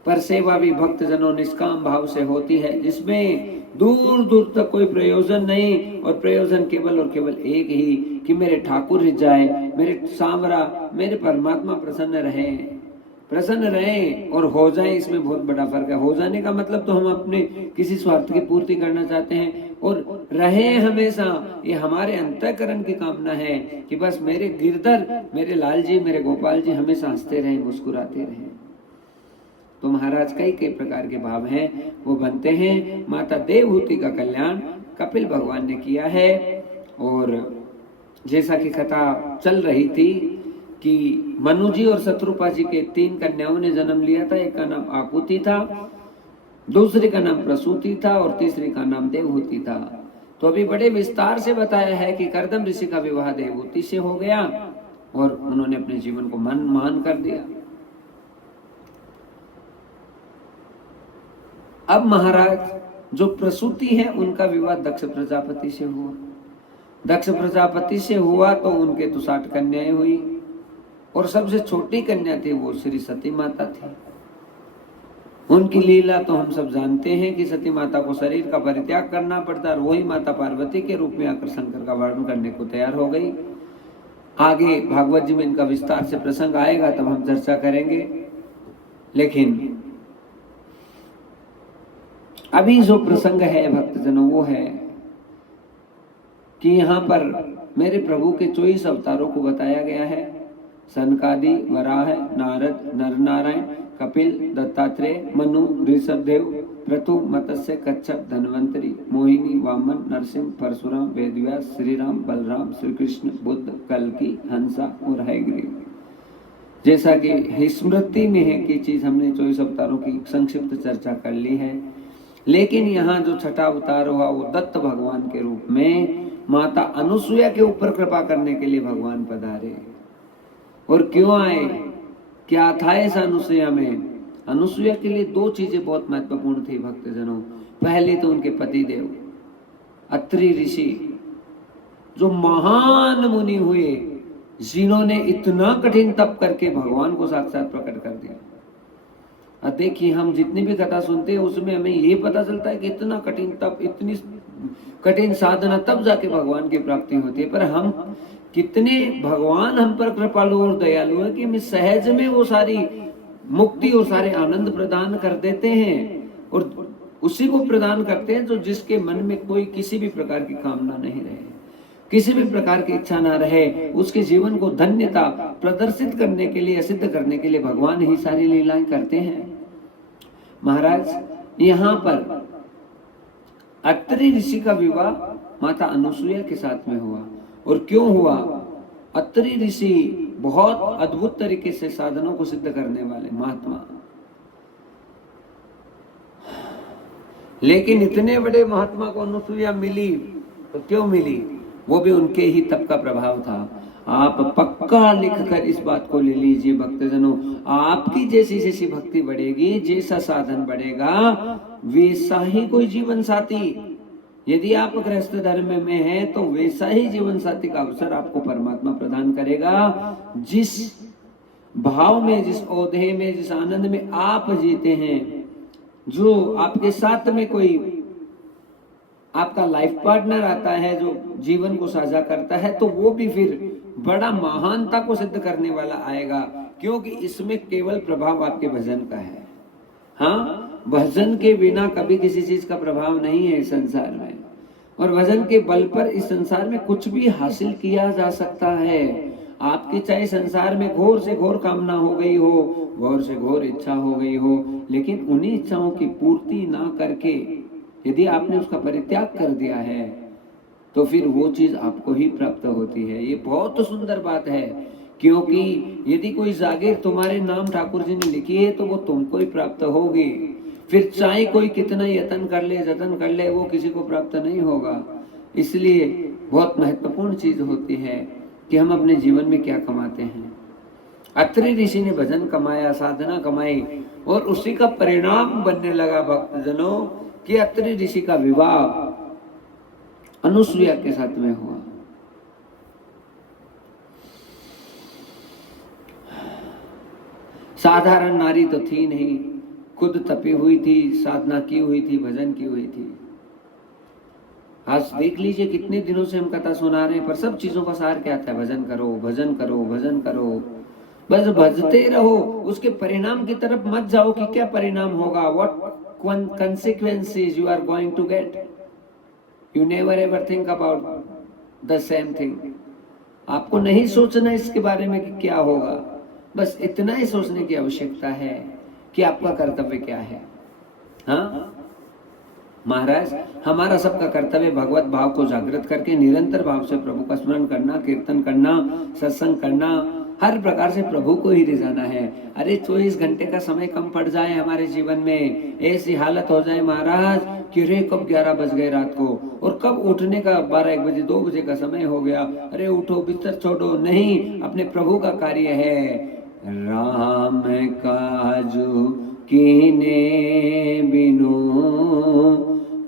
पर सेवा भी भक्तजनों निष्काम भाव से होती है, जिसमें दूर दूर तक कोई प्रयोजन नहीं, और प्रयोजन केवल और केवल एक ही कि मेरे ठाकुर रिझ जाए, मेरे सांवरा, मेरे परमात्मा प्रसन्न रहे और हो जाए। इसमें बहुत बड़ा फर्क है। हो जाने का मतलब तो हम अपने किसी स्वार्थ की पूर्ति करना चाहते हैं, और रहे हमेशा, ये हमारे अंतःकरण की कामना है कि बस मेरे गिरधर, मेरे लाल जी, मेरे गोपाल जी हमेशा हंसते रहे, मुस्कुराते रहे। तो महाराज कई कई प्रकार के भाव हैं, वो बनते हैं। माता देवहूति का कल्याण कपिल भगवान ने किया है। और जैसा कि कथा चल रही थी कि मनु जी और शत्रुपा जी के 3 कन्याओं ने जन्म लिया था। एक का नाम आकुति था, दूसरी का नाम प्रसूति था, और तीसरी का नाम देवहूति था। तो अभी बड़े विस्तार से बताया है कि कर्दम ऋषि का विवाह देवहूति से हो गया और उन्होंने अपने जीवन को मान कर दिया। अब महाराज जो प्रसूति है, उनका विवाह दक्ष प्रजापति से हुआ। दक्ष प्रजापति से हुआ तो उनके तो 60 कन्याएं हुई, और सबसे छोटी कन्या थी वो श्री सती माता थी। उनकी लीला तो हम सब जानते हैं कि सती माता को शरीर का परित्याग करना पड़ता, और वही माता पार्वती के रूप में आकर शंकर का वर्णन करने को तैयार हो गई। आगे भागवत जी में इनका विस्तार से प्रसंग आएगा, तब हम चर्चा करेंगे। लेकिन अभी जो प्रसंग है भक्तजनों, वो है कि यहाँ पर मेरे प्रभु के 24 अवतारों को बताया गया है। सनकादि, वराह, नारद, नरनारायण, कपिल, दत्तात्रेय, मनु, ऋषभदेव, पृथु, मत्स्य, कच्छप, धन्वंतरी, मोहिनी, वामन, नरसिंह, परशुराम, वेदव्यास, श्री राम, बलराम, श्री कृष्ण, बुद्ध, कल्कि, हंसा और हयग्रीव। जैसा कि स्मृति में है कि चीज हमने 24 अवतारों की संक्षिप्त चर्चा कर ली है। लेकिन यहाँ जो छठा अवतार हुआ वो दत्त भगवान के रूप में माता अनुसुईया के ऊपर कृपा करने के लिए भगवान पधारे। और क्यों आए, क्या था ऐसा अनुसुईया में? अनुसुईया के लिए 2 चीजें बहुत महत्वपूर्ण थी भक्तजनों। पहले तो उनके पति देव अत्रि ऋषि, जो महान मुनि हुए, जिन्होंने इतना कठिन तप करके भगवान को साक्षात प्रकट कर दिया। देखिए, हम जितनी भी कथा सुनते हैं उसमें हमें ये पता चलता है कि इतना कठिन तप, इतनी कठिन साधना, तब जाके भगवान की प्राप्ति होती है। पर हम कितने भगवान हम पर कृपालु और दयालु है कि हमें सहज में वो सारी मुक्ति और सारे आनंद प्रदान कर देते हैं, और उसी को प्रदान करते हैं जो जिसके मन में कोई किसी भी प्रकार की कामना नहीं रहे, किसी भी प्रकार की इच्छा ना रहे, उसके जीवन को धन्यता प्रदर्शित करने के लिए, सिद्ध करने के लिए भगवान ही सारी लीलाएं करते हैं। महाराज यहाँ पर अत्रि ऋषि का विवाह माता अनुसुईया के साथ में हुआ। और क्यों हुआ? अत्रि ऋषि बहुत अद्भुत तरीके से साधनों को सिद्ध करने वाले महात्मा, लेकिन इतने बड़े महात्मा को अनुसुईया मिली तो क्यों मिली? वो भी उनके ही तप का प्रभाव था। आप पक्का लिखकर इस बात को ले लीजिए भक्तजनों, आपकी जैसी जैसी भक्ति बढ़ेगी, जैसा साधन बढ़ेगा, वैसा ही कोई जीवन साथी, यदि आप गृहस्थ धर्म में हैं तो वैसा ही जीवन साथी का अवसर आपको परमात्मा प्रदान करेगा। जिस भाव में, जिस ओहदे में, जिस आनंद में आप जीते हैं, जो आपके साथ में कोई आपका लाइफ पार्टनर आता है, जो जीवन को साझा करता है, तो वो भी फिर बड़ा महानता को सिद्ध करने वाला आएगा, क्योंकि इसमें केवल प्रभाव आपके भजन का है। हाँ, भजन के बिना कभी किसी चीज का प्रभाव नहीं है इस संसार में, और भजन के बल पर इस संसार में कुछ भी हासिल किया जा सकता है। आपकी चाहे संसार में घोर से घोर कामना हो गई हो, घोर से घोर इच्छा हो गई हो, लेकिन उन्हीं इच्छाओं की पूर्ति ना करके यदि आपने उसका परित्याग कर दिया है तो फिर वो चीज आपको ही प्राप्त होती है। ये बहुत सुंदर बात है, क्योंकि यदि कोई जागीर तुम्हारे नाम ठाकुर जी ने लिखी है तो वो तुमको ही प्राप्त होगी। फिर चाहे कोई कितना यत्न कर ले, जतन कर ले, वो किसी को प्राप्त नहीं होगा। इसलिए बहुत महत्वपूर्ण चीज होती है कि हम अपने जीवन में क्या कमाते हैं। अत्रि ऋषि ने भजन कमाया, साधना कमाई, और उसी का परिणाम बनने लगा भक्तजनों कि अत्रि ऋषि का विवाह अनुसुईया के साथ में हुआ। साधारण नारी तो थी नहीं, खुद तपी हुई थी, साधना की हुई थी, भजन की हुई थी। आज देख लीजिए कितने दिनों से हम कथा सुना रहे हैं, पर सब चीजों का सार क्या था? भजन करो, भजन करो, भजन करो, बस भजते रहो। उसके परिणाम की तरफ मत जाओ कि क्या परिणाम होगा, what consequences you are going to get. You never ever think about the same thing. आपको नहीं सोचना इसके बारे में कि क्या होगा, बस इतना ही सोचने की आवश्यकता है कि आपका कर्तव्य क्या है। हाँ महाराज, हमारा सबका कर्तव्य भगवत भाव को जागृत करके निरंतर भाव से प्रभु का स्मरण करना, कीर्तन करना, सत्संग करना, हर प्रकार से प्रभु को ही रिझाना है। अरे 24 घंटे का समय कम पड़ जाए हमारे जीवन में, ऐसी हालत हो जाए महाराज कि रे कब 11 बज गए रात को, और कब उठने का 12-1 बजे 2 बजे का समय हो गया, अरे उठो बिस्तर छोड़ो। नहीं, अपने प्रभु का कार्य है। राम काजू कीने बिनु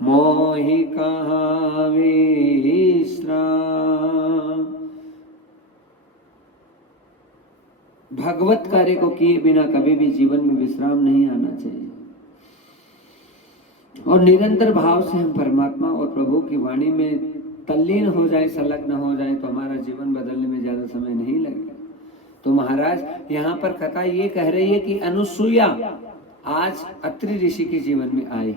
मोहि कहाँ विश्राम। भगवत कार्य को किए बिना कभी भी जीवन में विश्राम नहीं आना चाहिए, और निरंतर भाव से हम परमात्मा और प्रभु की वाणी में तल्लीन हो जाए, संलग्न हो जाए, तो हमारा जीवन बदलने में ज्यादा समय नहीं लगेगा। तो महाराज यहाँ पर कथा ये कह रही है कि अनुसुईया आज अत्रि ऋषि के जीवन में आई।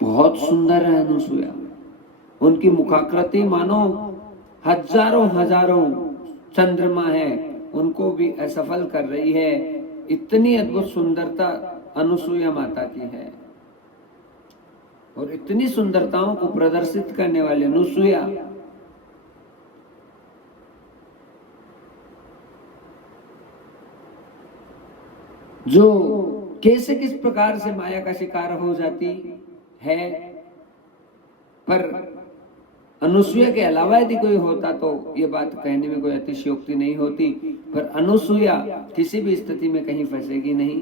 बहुत सुंदर है अनुसुईया, उनकी मुखाकृति मानो हजारों हजारों चंद्रमा है, उनको भी असफल कर रही है। इतनी अद्भुत सुंदरता अनुसुईया माता की है, और इतनी सुंदरताओं को प्रदर्शित करने वाले अनुसुईया जो कैसे किस प्रकार से माया का शिकार हो जाती है, पर अनुसुईया के अलावा यदि कोई होता तो ये बात कहने में कोई अतिशयोक्ति नहीं होती, पर अनुसुईया किसी भी स्थिति में कहीं फंसेगी नहीं।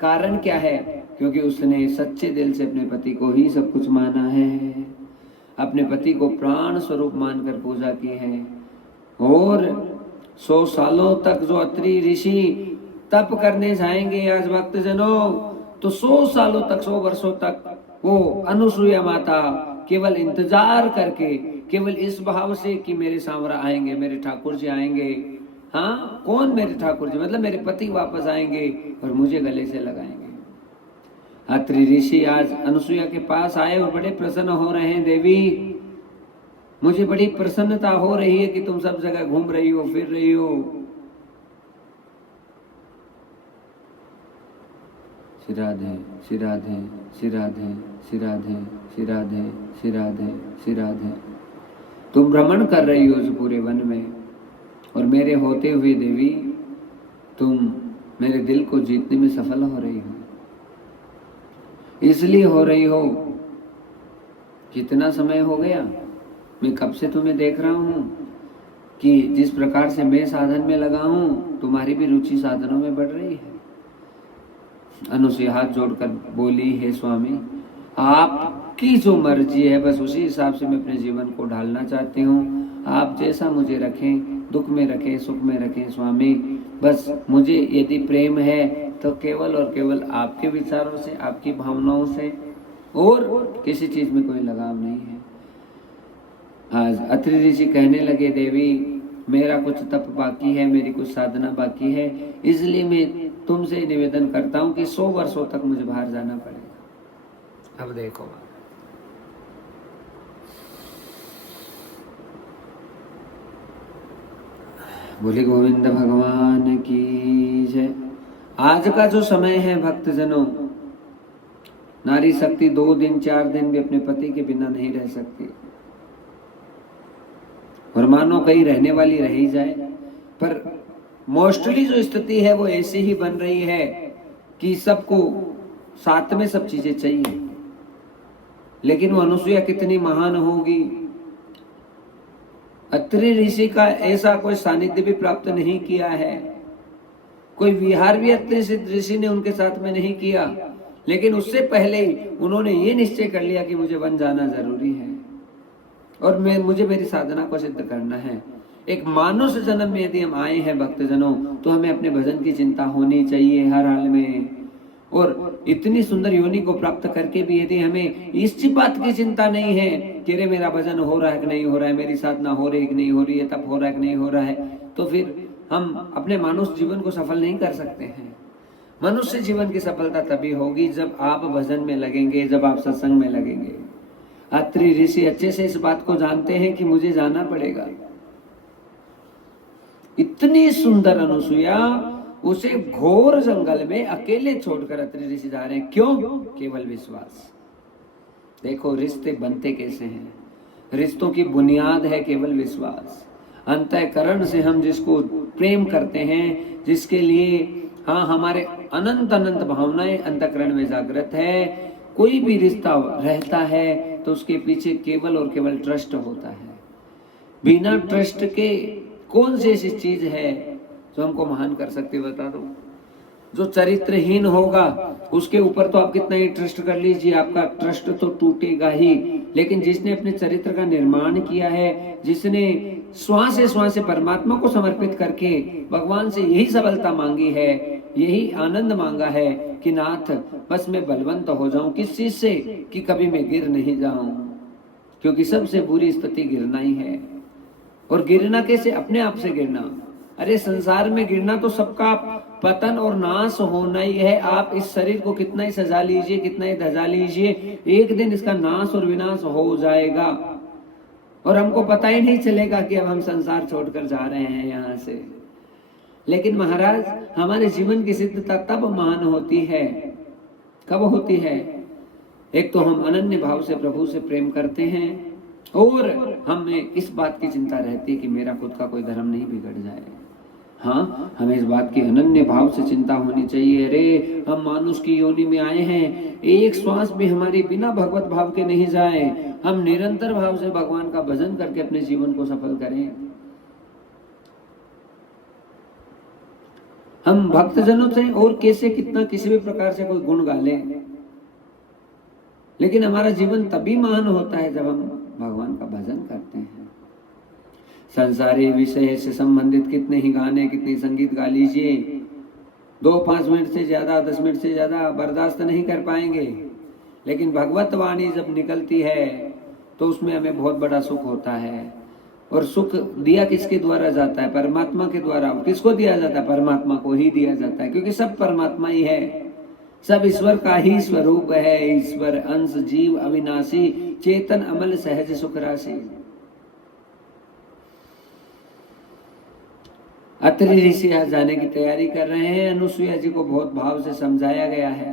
कारण क्या है? क्योंकि उसने सच्चे दिल से अपने पति को ही सब कुछ माना है, अपने पति को प्राण स्वरूप मानकर पूजा की है। और 100 सालों तक जो अत्रि ऋषि तप करने जाएंगे आज भक्तजनों, तो 100 सालों तक, 100 वर्षों तक वो अनुसुईया माता केवल इंतजार करके, केवल इस भाव से कि मेरे सांवरा आएंगे, मेरे ठाकुर जी आएंगे। हाँ, कौन मेरे ठाकुर जी? मतलब मेरे पति वापस आएंगे और मुझे गले से लगाएंगे। अत्रि ऋषि आज अनुसुईया के पास आए और बड़े प्रसन्न हो रहे हैं। देवी, मुझे बड़ी प्रसन्नता हो रही है कि तुम सब जगह घूम रही हो, फिर रही हो। श्री राधे श्री राधे श्री राधे श्री राधे श्री राधे श्री राधे श्री राधे। तुम भ्रमण कर रही हो उस पूरे वन में, और मेरे होते हुए देवी तुम मेरे दिल को जीतने में सफल हो रही हो। इसलिए हो रही हो, कितना समय हो गया, मैं कब से तुम्हें देख रहा हूं कि जिस प्रकार से मैं साधन में लगा हूं, तुम्हारी भी रुचि साधनों में बढ़ रही है। अनुसुईया हाथ जोड़कर बोली, हे स्वामी, आपकी जो मर्जी है बस उसी हिसाब से मैं अपने जीवन को ढालना चाहती हूँ। आप जैसा मुझे रखें, दुख में रखें, सुख में रखें स्वामी, बस मुझे यदि प्रेम है तो केवल और केवल आपके विचारों से, आपकी भावनाओं से, और किसी चीज में कोई लगाव नहीं है। आज अत्रि ऋषि कहने लगे, देवी मेरा कुछ तप बाकी है, मेरी कुछ साधना बाकी है, इसलिए मैं तुमसे निवेदन करता हूं कि 100 वर्षों तक मुझे बाहर जाना पड़ेगा। अब देखो, बोले गोविंद भगवान की जय। आज का जो समय है भक्तजनों, नारी शक्ति 2 दिन 4 दिन भी अपने पति के बिना नहीं रह सकती, और मानो कहीं रहने वाली रह ही जाए, पर मोस्टली जो स्थिति है वो ऐसी ही बन रही है कि सबको साथ में सब चीजें चाहिए। लेकिन वो अनुसुईया कितनी महान होगी, अत्रि ऋषि का ऐसा कोई सानिध्य भी प्राप्त नहीं किया है, कोई विहार भी अत्रि ऋषि ने उनके साथ में नहीं किया, लेकिन उससे पहले ही उन्होंने ये निश्चय कर लिया कि मुझे वन जाना जरूरी है और मुझे मेरी साधना को सिद्ध करना है। एक मानुष जन्म में यदि हम आए हैं भक्तजनों, तो हमें अपने भजन की चिंता होनी चाहिए हर हाल में, और इतनी सुंदर योनि को प्राप्त करके भी यदि हमें इस बात की चिंता नहीं है कि रे मेरा भजन हो रहा है कि नहीं हो रहा है, मेरी साधना हो रही है कि नहीं हो रही है, तप हो रहा है कि नहीं हो रहा है, तो फिर हम अपने मानुष जीवन को सफल नहीं कर सकते हैं। मनुष्य जीवन की सफलता तभी होगी जब आप भजन में लगेंगे, जब आप सत्संग में लगेंगे। अत्रि ऋषि अच्छे से इस बात को जानते हैं कि मुझे जाना पड़ेगा। इतनी सुंदर अनुसुईया उसे घोर जंगल में अकेले छोड़कर अत्रि ऋषि जा रहे हैं। क्यों? केवल विश्वास। देखो रिश्ते बनते कैसे हैं, रिश्तों की बुनियाद है केवल विश्वास। अंतःकरण से हम जिसको प्रेम करते हैं, जिसके लिए हाँ हमारे अनंत अनंत भावनाएं अंतःकरण में जागृत है, कोई भी रिश्ता रहता है तो उसके पीछे केवल और केवल ट्रस्ट होता है। बिना ट्रस्ट के कौन सी ऐसी चीज है जो हमको महान कर सकती है, बता दो। जो चरित्रहीन होगा उसके ऊपर तो आप कितना ही ट्रस्ट कर लीजिए, आपका ट्रस्ट तो टूटेगा ही। लेकिन जिसने अपने चरित्र का निर्माण किया है, जिसने श्वास से श्वास से परमात्मा को समर्पित करके भगवान से यही सफलता मांगी है, यही आनंद मांगा है कि नाथ बस मैं बलवंत हो जाऊं, किस चीज से, कि कभी मैं गिर नहीं जाऊं, क्योंकि सबसे बुरी स्थिति गिरना ही है। और गिरना कैसे? अपने आप से गिरना। अरे संसार में गिरना तो सबका पतन और नाश होना ही है। आप इस शरीर को कितना ही सजा लीजिए, कितना ही धजा लीजिए, एक दिन इसका नाश और विनाश हो जाएगा और हमको पता ही नहीं चलेगा कि अब हम संसार छोड़कर जा रहे हैं यहाँ से। लेकिन महाराज, हमारे जीवन की सिद्धता तब महान होती है, कब होती है? एक तो हम अनन्य भाव से प्रभु से प्रेम करते हैं, और हमें इस बात की चिंता रहती है कि मेरा खुद का कोई धर्म नहीं बिगड़ जाए। हाँ, हमें इस बात की अनन्य भाव से चिंता होनी चाहिए। अरे हम मानुष की योनि में आए हैं, एक श्वास भी हमारी बिना भगवत भाव के नहीं जाए। हम निरंतर भाव से भगवान का भजन करके अपने जीवन को सफल करें। हम भक्तजनों से और कैसे कितना किसी भी प्रकार से कोई गुण गा लें, लेकिन हमारा जीवन तभी महान होता है जब हम भगवान का भजन करते हैं। संसारी विषय से संबंधित कितने ही गाने, कितने संगीत गा लीजिए, 2-5 मिनट से ज्यादा, 10 मिनट से ज्यादा बर्दाश्त नहीं कर पाएंगे। लेकिन भगवत वाणी जब निकलती है तो उसमें हमें बहुत बड़ा सुख होता है। और सुख दिया किसके द्वारा जाता है? परमात्मा के द्वारा। किसको दिया जाता है? परमात्मा को ही दिया जाता है, क्योंकि सब परमात्मा ही है, सब ईश्वर का ही स्वरूप है। ईश्वर अंश जीव अविनाशी, चेतन अमल सहज सुख राशि। अत्रि ऋषि आज जाने की तैयारी कर रहे हैं। अनुसुईया जी को बहुत भाव से समझाया गया है।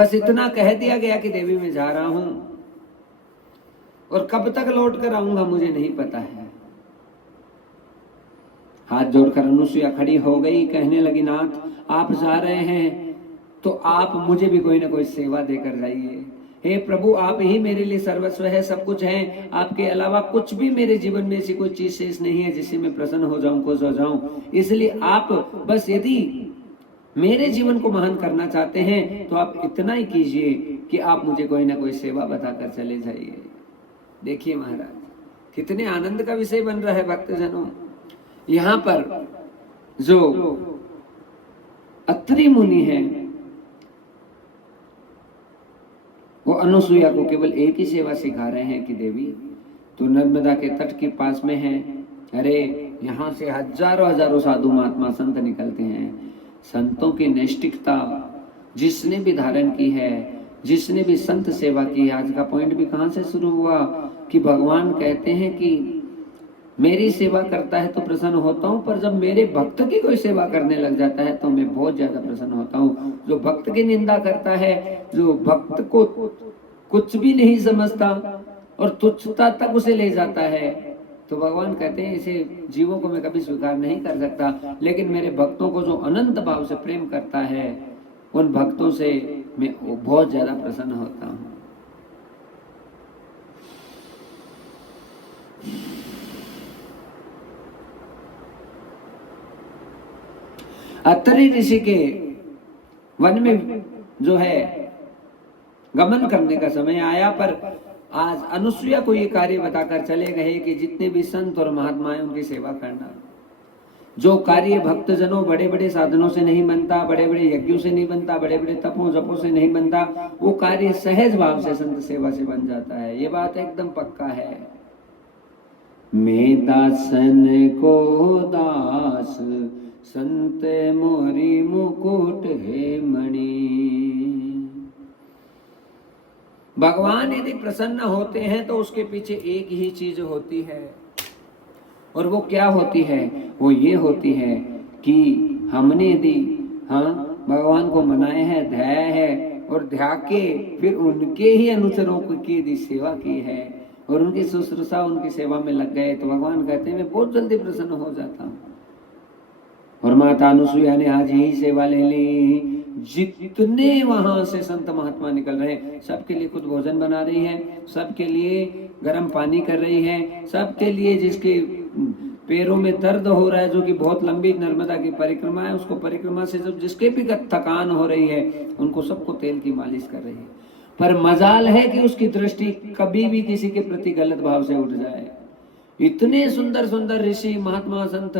बस इतना कह दिया गया कि देवी मैं जा रहा हूं और कब तक लौट कर आऊंगा मुझे नहीं पता है। हाथ जोड़कर अनुसुईया खड़ी हो गई, कहने लगी नाथ आप जा रहे हैं तो आप मुझे भी कोई ना कोई सेवा देकर जाइए। हे प्रभु आप ही मेरे लिए सर्वस्व है, सब कुछ है, आपके अलावा कुछ भी मेरे जीवन में ऐसी कोई चीज शेष नहीं है जिससे मैं प्रसन्न हो जाऊं, खुश हो जाऊं। इसलिए आप बस यदि मेरे जीवन को महान करना चाहते हैं तो आप इतना ही कीजिए कि आप मुझे कोई ना कोई सेवा बताकर चले जाइए। देखिए महाराज कितने आनंद का विषय बन रहा है भक्तजनों। यहाँ पर जो अत्रि मुनि है वो अनुसुईया को केवल एक ही सेवा सिखा रहे हैं कि देवी तो नर्मदा के तट के पास में है, अरे यहाँ से हजारों हजारों साधु महात्मा संत निकलते हैं। संतों की नैष्ठिकता जिसने भी धारण की है, जिसने भी संत सेवा की, आज का पॉइंट भी कहां से शुरू हुआ कि भगवान कहते हैं कि मेरी सेवा करता है तो प्रसन्न होता हूं, पर जब मेरे भक्त की कोई सेवा करने लग जाता है तो मैं बहुत ज्यादा प्रसन्न होता हूं। जो भक्त की निंदा करता है, जो भक्त को कुछ भी नहीं समझता और तुच्छता तक उसे ले जाता है, तो भगवान कहते हैं ऐसे जीवों को मैं कभी स्वीकार नहीं कर सकता। लेकिन मेरे भक्तों को जो अनंत भाव से प्रेम करता है उन भक्तों से मैं बहुत ज्यादा प्रसन्न होता हूं। अत्रि ऋषि के वन में जो है गमन करने का समय आया, पर आज अनुसुईया को ये कार्य बताकर चले गए कि जितने भी संत और महात्मा हैं उनकी सेवा करना। जो कार्य भक्तजनों बड़े बड़े साधनों से नहीं बनता, बड़े बड़े यज्ञों से नहीं बनता, बड़े बड़े तपों जपों से नहीं बनता, वो कार्य सहज भाव से संत सेवा से बन जाता है। ये बात एकदम पक्का है। मैं दासन को दास संत मोरी मुकुट है मणि। भगवान यदि प्रसन्न होते हैं तो उसके पीछे एक ही चीज होती है, और वो क्या होती है? वो ये होती है कि हमने यदि भगवान को मनाए है, ध्याया है और ध्या के फिर उनके ही अनुचरों की यदि सेवा की है और उनकी शुश्रूषा उनकी सेवा में लग गए तो भगवान कहते हैं मैं बहुत जल्दी प्रसन्न हो जाता हूँ। और माता अनुसुईया ने आज यही सेवा ले ली। जितने वहां से संत महात्मा निकल रहे हैं सबके लिए खुद भोजन बना रही है, सबके लिए गर्म पानी कर रही है, सबके लिए जिसके पैरों में दर्द हो रहा है, जो कि बहुत लंबी नर्मदा की परिक्रमा है, उसको परिक्रमा से जब जिसके भी थकान हो रही है उनको सबको तेल की मालिश कर रही है। पर मजाल है कि उसकी दृष्टि कभी भी किसी के प्रति गलत भाव से उठ जाए। इतने सुंदर सुंदर ऋषि महात्मा संत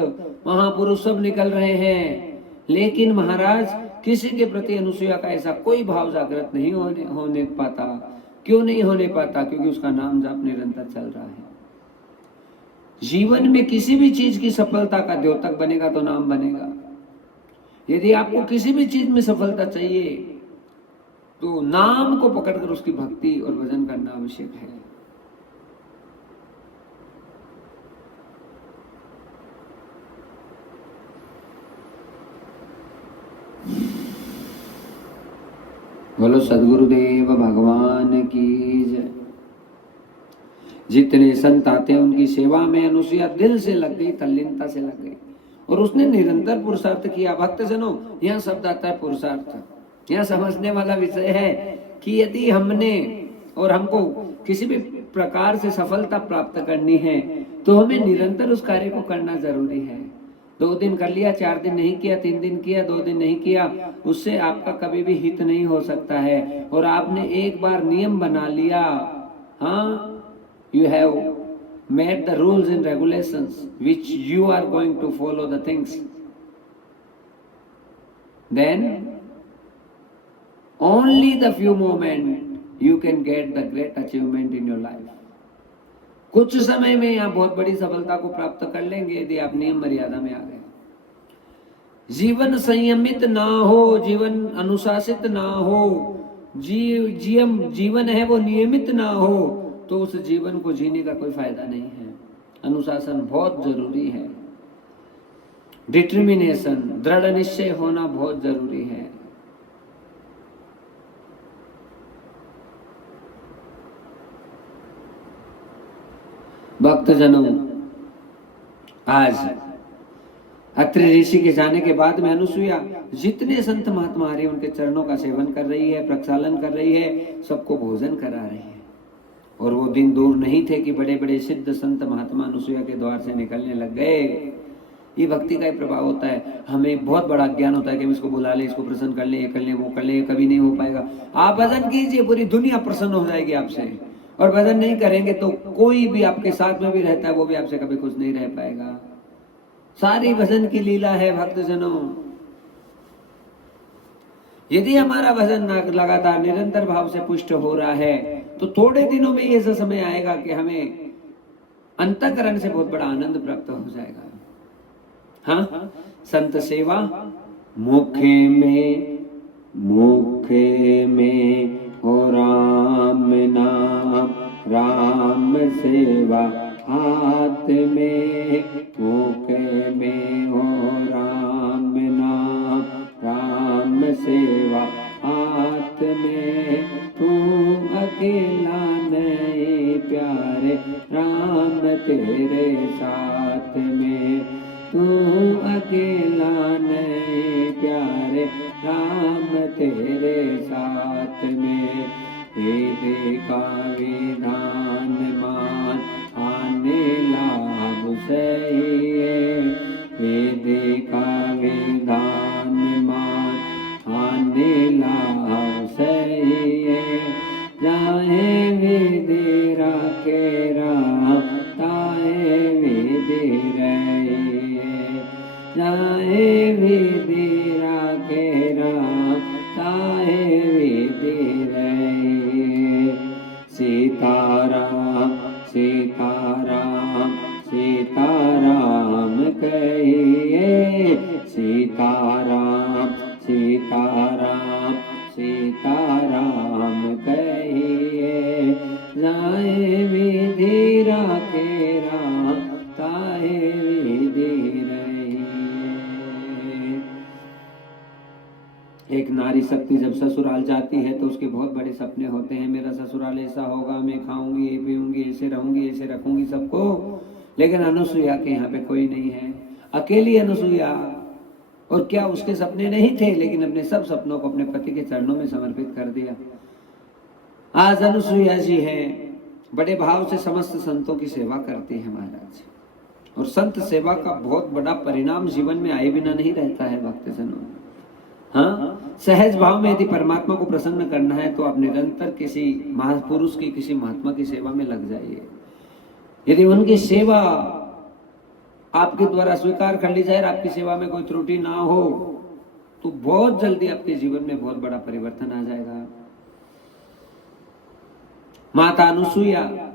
महापुरुष सब निकल रहे हैं, लेकिन महाराज किसी के प्रति अनुसुईया का ऐसा कोई भाव जागृत नहीं होने पाता। क्यों नहीं होने पाता? क्योंकि उसका नाम जाप निरंतर चल रहा है। जीवन में किसी भी चीज की सफलता का द्योतक बनेगा तो नाम बनेगा। यदि आपको किसी भी चीज में सफलता चाहिए तो नाम को पकड़कर उसकी भक्ति और भजन करना आवश्यक है। बोलो सद्गुरुदेव भगवान की जय। जितने संत आते हैं उनकी सेवा में अनुसुईया दिल से लग गई, तल्लीनता से लग गई और उसने निरंतर पुरुषार्थ किया। भक्तजनों, यह शब्द आता है पुरुषार्थ। यह समझने वाला विषय है कि यदि हमने और हमको किसी भी प्रकार से सफलता प्राप्त करनी है तो हमें निरंतर उस कार्य को करना जरूरी है। 2 दिन कर लिया, 4 दिन नहीं किया, 3 दिन किया, 2 दिन नहीं किया, उससे आपका कभी भी हित नहीं हो सकता है। और आपने एक बार नियम बना लिया, you have made the rules and regulations which you are going to follow the things, then only the few moments you can get the great achievement in your life. कुछ समय में आप बहुत बड़ी सफलता को प्राप्त कर लेंगे यदि आप नियम मर्यादा में आ गए। जीवन संयमित ना हो, जीवन अनुशासित ना हो, जीवन है वो नियमित ना हो तो उस जीवन को जीने का कोई फायदा नहीं है। अनुशासन बहुत जरूरी है, डिटर्मिनेशन, दृढ़ निश्चय होना बहुत जरूरी है। भक्तजनों, आज अत्रि ऋषि के जाने के बाद में अनुसुईया जितने संत महात्मा आ रहे हैं उनके चरणों का सेवन कर रही है, प्रक्षालन कर रही है, सबको भोजन करा रही है। और वो दिन दूर नहीं थे कि बड़े बड़े सिद्ध संत महात्मा अनुसुईया के द्वार से निकलने लग गए। ये भक्ति का ही प्रभाव होता है। हमें बहुत बड़ा ज्ञान होता है कि हम इसको बुला ले, इसको प्रसन्न कर ले, ये कर ले, वो कर ले, ये कभी नहीं हो पाएगा। आप भजन कीजिए, पूरी दुनिया प्रसन्न हो जाएगी आपसे। और भजन नहीं करेंगे तो कोई भी आपके साथ में भी रहता है वो भी आपसे कभी खुश नहीं रह पाएगा। सारी भजन की लीला है भक्तजनों। यदि हमारा भजन लगातार निरंतर भाव से पुष्ट हो रहा है तो थोड़े दिनों में ऐसा समय आएगा कि हमें अंतःकरण से बहुत बड़ा आनंद प्राप्त हो जाएगा। हाँ, संत सेवा मुखे में हो राम नाम, राम सेवा हाथ में, मुखे में हो राम नाम, राम सेवा हाथ में। तू अकेला नहीं प्यारे, राम तेरे साथ में। तू अकेला नहीं प्यारे, राम तेरे साथ में। वेद का विधान मान, आने लाभ सही है। वेद का विधान मान, आने लाभ सही है। जाहे वेद राखे राम, ताहे वेद रही है। जाहे वेद राखे राम, ताहे वेद रही है। सीताराम सीताराम सीताराम कहिए, सीताराम सीताराम सीताराम कहिए। जाए विधि राखे राम, ताहे विधि रहिए। एक नारी शक्ति जब ससुराल जाती है तो उसके बहुत बड़े सपने होते हैं। मेरा ससुराल ऐसा होगा, मैं खाऊंगी, ये पीऊंगी, ऐसे रहूंगी, ऐसे रखूंगी सबको। लेकिन अनुसुईया के यहाँ पे कोई नहीं है, अकेली अनुसुईया। और क्या उसके सपने नहीं थे, लेकिन अपने सब सपनों को अपने पति के चरणों में समर्पित कर दिया। आज अनुसुईया जी हैं, बड़े भाव से समस्त संतों की सेवा करती है महाराज। और संत सेवा का बहुत बड़ा परिणाम जीवन में आए बिना नहीं रहता है भक्तजनों। हाँ, सहज भाव में यदि परमात्मा को प्रसन्न करना है तो आप निरंतर किसी महापुरुष की, किसी महात्मा की सेवा में लग जाइए। यदि उनकी सेवा आपके द्वारा स्वीकार कर ली जाए, आपकी सेवा में कोई त्रुटि ना हो, तो बहुत जल्दी आपके जीवन में बहुत बड़ा परिवर्तन आ जाएगा। माता अनुसुईया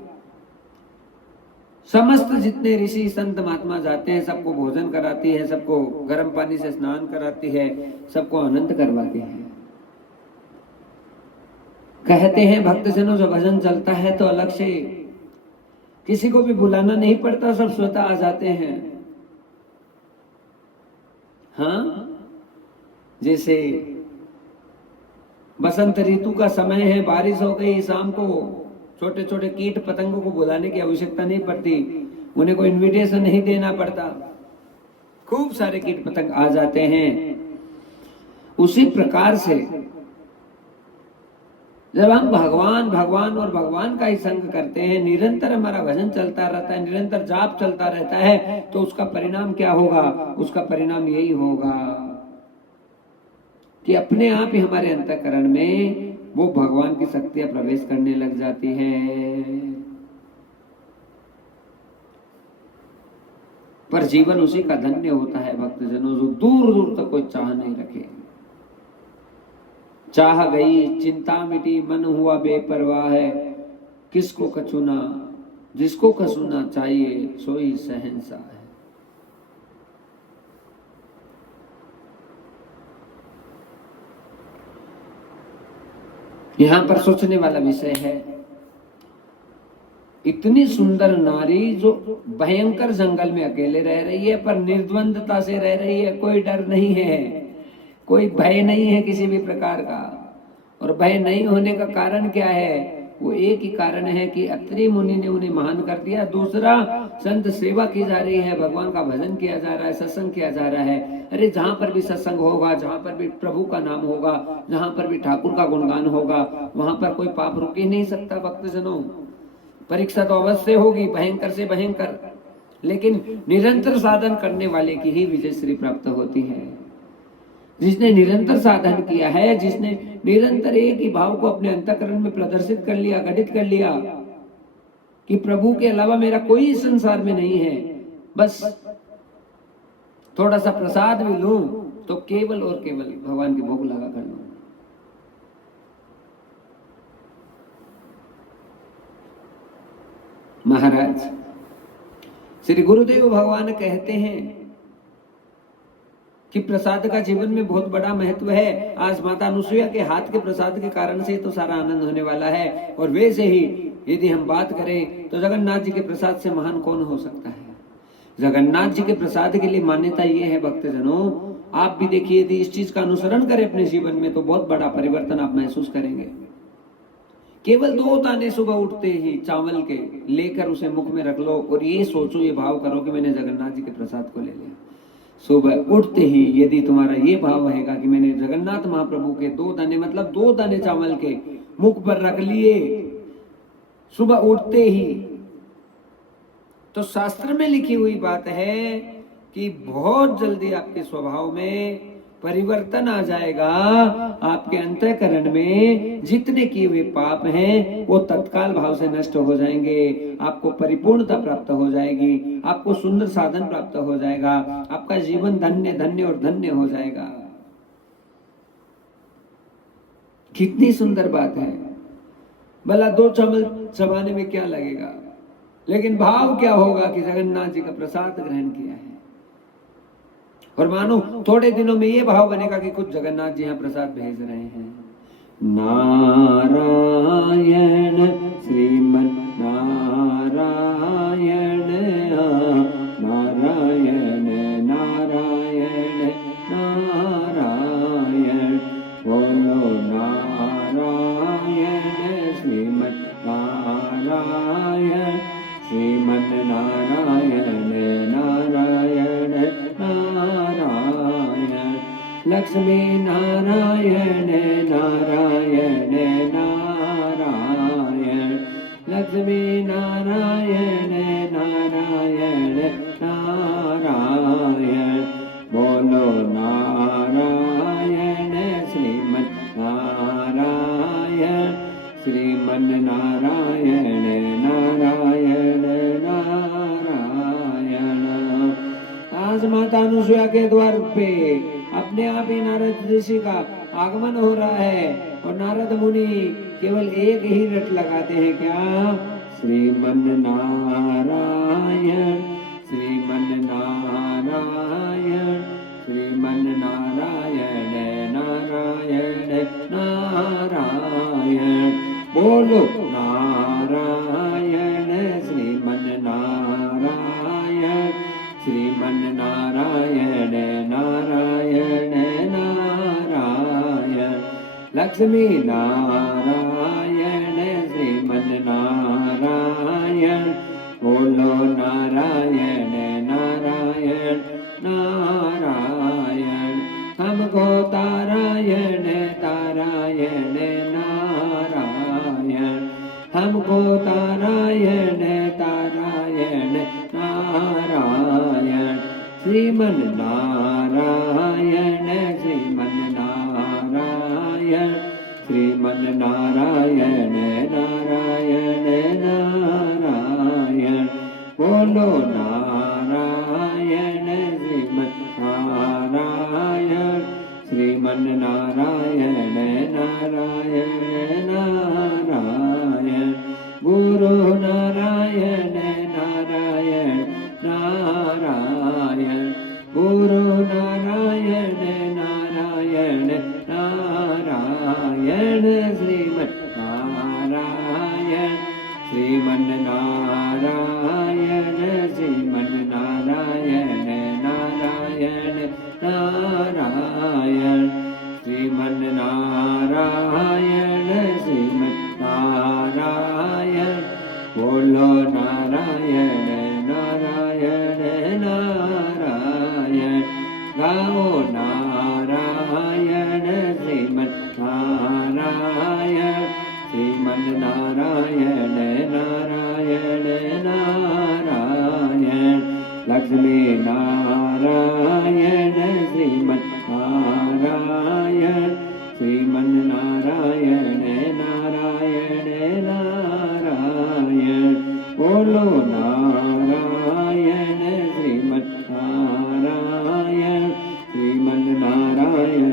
समस्त जितने ऋषि संत महात्मा जाते हैं सबको भोजन कराती है, सबको गर्म पानी से स्नान कराती है, सबको आनंद करवाती है। कहते हैं भक्तजनों, जब भजन चलता है तो अलग से किसी को भी बुलाना नहीं पड़ता, सब स्वतः आ जाते हैं। हाँ, जैसे बसंत ऋतु का समय है, बारिश हो गई, शाम को छोटे छोटे कीट पतंगों को बुलाने की आवश्यकता नहीं पड़ती, उन्हें कोई इनविटेशन नहीं देना पड़ता, खूब सारे कीट पतंग आ जाते हैं। उसी प्रकार से जब हम भगवान भगवान और भगवान का ही संग करते हैं, निरंतर हमारा भजन चलता रहता है, निरंतर जाप चलता रहता है, तो उसका परिणाम क्या होगा? उसका परिणाम यही होगा कि अपने आप ही हमारे अंतःकरण में वो भगवान की शक्तियां प्रवेश करने लग जाती हैं। पर जीवन उसी का धन्य होता है भक्तजनों, जो दूर दूर तक कोई चाह नहीं रखे। चाह गई चिंता मिटी, मन हुआ बेपरवाह है, किसको कछुना, जिसको कछुना चाहिए सोई शहंशाह है। यहां पर सोचने वाला विषय है, इतनी सुंदर नारी जो भयंकर जंगल में अकेले रह रही है, पर निर्द्वंदता से रह रही है, कोई डर नहीं है, कोई भय नहीं है किसी भी प्रकार का। और भय नहीं होने का कारण क्या है? वो एक ही कारण है कि अत्रि मुनि ने उन्हें महान कर दिया। दूसरा, संत सेवा की जा रही है, भगवान का भजन किया जा रहा है, सत्संग किया जा रहा है। अरे जहां पर भी सत्संग होगा, जहां पर भी प्रभु का नाम होगा, जहां पर भी ठाकुर का गुणगान होगा, वहां पर कोई पाप रुक ही नहीं सकता। भक्तजनों, परीक्षा तो अवश्य होगी, भयंकर से भयंकर, लेकिन निरंतर साधन करने वाले की ही विजय श्री प्राप्त होती है। जिसने निरंतर साधन किया है, जिसने निरंतर एक ही भाव को अपने अंतःकरण में प्रदर्शित कर लिया, घटित कर लिया कि प्रभु के अलावा मेरा कोई संसार में नहीं है, बस थोड़ा सा प्रसाद भी लूं तो केवल और केवल भगवान की भोग लगा कर लूं। महाराज श्री गुरुदेव भगवान कहते हैं कि प्रसाद का जीवन में बहुत बड़ा महत्व है। आज माता अनुसुईया के हाथ के प्रसाद के कारण से तो सारा आनंद होने वाला है। और वैसे ही यदि हम बात करें तो जगन्नाथ जी के प्रसाद से महान कौन हो सकता है। जगन्नाथ जी के प्रसाद के लिए मान्यता ये है भक्तजनों, आप भी देखिए, यदि इस चीज का अनुसरण करें अपने जीवन में तो बहुत बड़ा परिवर्तन आप महसूस करेंगे। केवल 2 दाने सुबह उठते ही चावल के लेकर उसे मुख में रख लो और ये सोचो, ये भाव करो कि मैंने जगन्नाथ जी के प्रसाद को ले लिया। सुबह उठते ही यदि तुम्हारा ये भाव रहेगा कि मैंने जगन्नाथ महाप्रभु के 2 दाने, मतलब 2 दाने चावल के मुख पर रख लिए सुबह उठते ही, तो शास्त्र में लिखी हुई बात है कि बहुत जल्दी आपके स्वभाव में परिवर्तन आ जाएगा। आपके अंतःकरण में जितने किए हुए पाप हैं वो तत्काल भाव से नष्ट हो जाएंगे। आपको परिपूर्णता प्राप्त हो जाएगी, आपको सुंदर साधन प्राप्त हो जाएगा, आपका जीवन धन्य धन्य और धन्य हो जाएगा। कितनी सुंदर बात है। भला 2 चावल चबाने में क्या लगेगा, लेकिन भाव क्या होगा कि जगन्नाथ जी का प्रसाद ग्रहण किया है। और मानो थोड़े दिनों में ये भाव बनेगा कि कुछ जगन्नाथ जी यहाँ प्रसाद भेज रहे हैं। नारायण श्रीमन नारायण नारायण नारायण नारायण, बोलो नारायण श्रीमन नारायण श्रीमन नारायण नारायण नारायण, लक्ष्मी नारायण नारायण नारायण, लक्ष्मी नारायण नारायण नारायण, बोलो नारायण श्रीमन नारायण श्रीमन नारायण नारायण नारायण। आज माता अनुसुईया के द्वार पे अपने आप ही नारद ऋषि का आगमन हो रहा है और नारद मुनि केवल एक ही रट लगाते हैं, क्या? श्रीमन नारायण श्रीमन नारायण श्रीमन नारायण नारायण नारायण, बोलो नारायण श्रीमन नारायण श्रीमन नारायण नारायण नारायण, लक्ष्मी नारायण श्रीमन नारायण, बोलो नारायण नारायण नारायण, हमको तारायण तारायण नारायण, हमको तारायण तारायण नारायण, श्रीमन नारायण श्रीमन नारायण श्रीमन नारायण नारायण नारायण, बोलो नारायण श्रीमन नारायण श्रीमन नारायण नारायण नारायण, गुरु नारायण नारायण नारायण, गुरु नारायण नारायण नारायण, श्रीमन नारायण श्रीमन नारायण श्री गाओ नारायण श्रीमन नारायण श्रीमन नारायण नारायण नारायण लक्ष्मी नारायण श्रीमन नारायण श्रीमन नारायण नारायण नारायण बोलो नारायण श्रीमन नारायण श्रीमन नारायण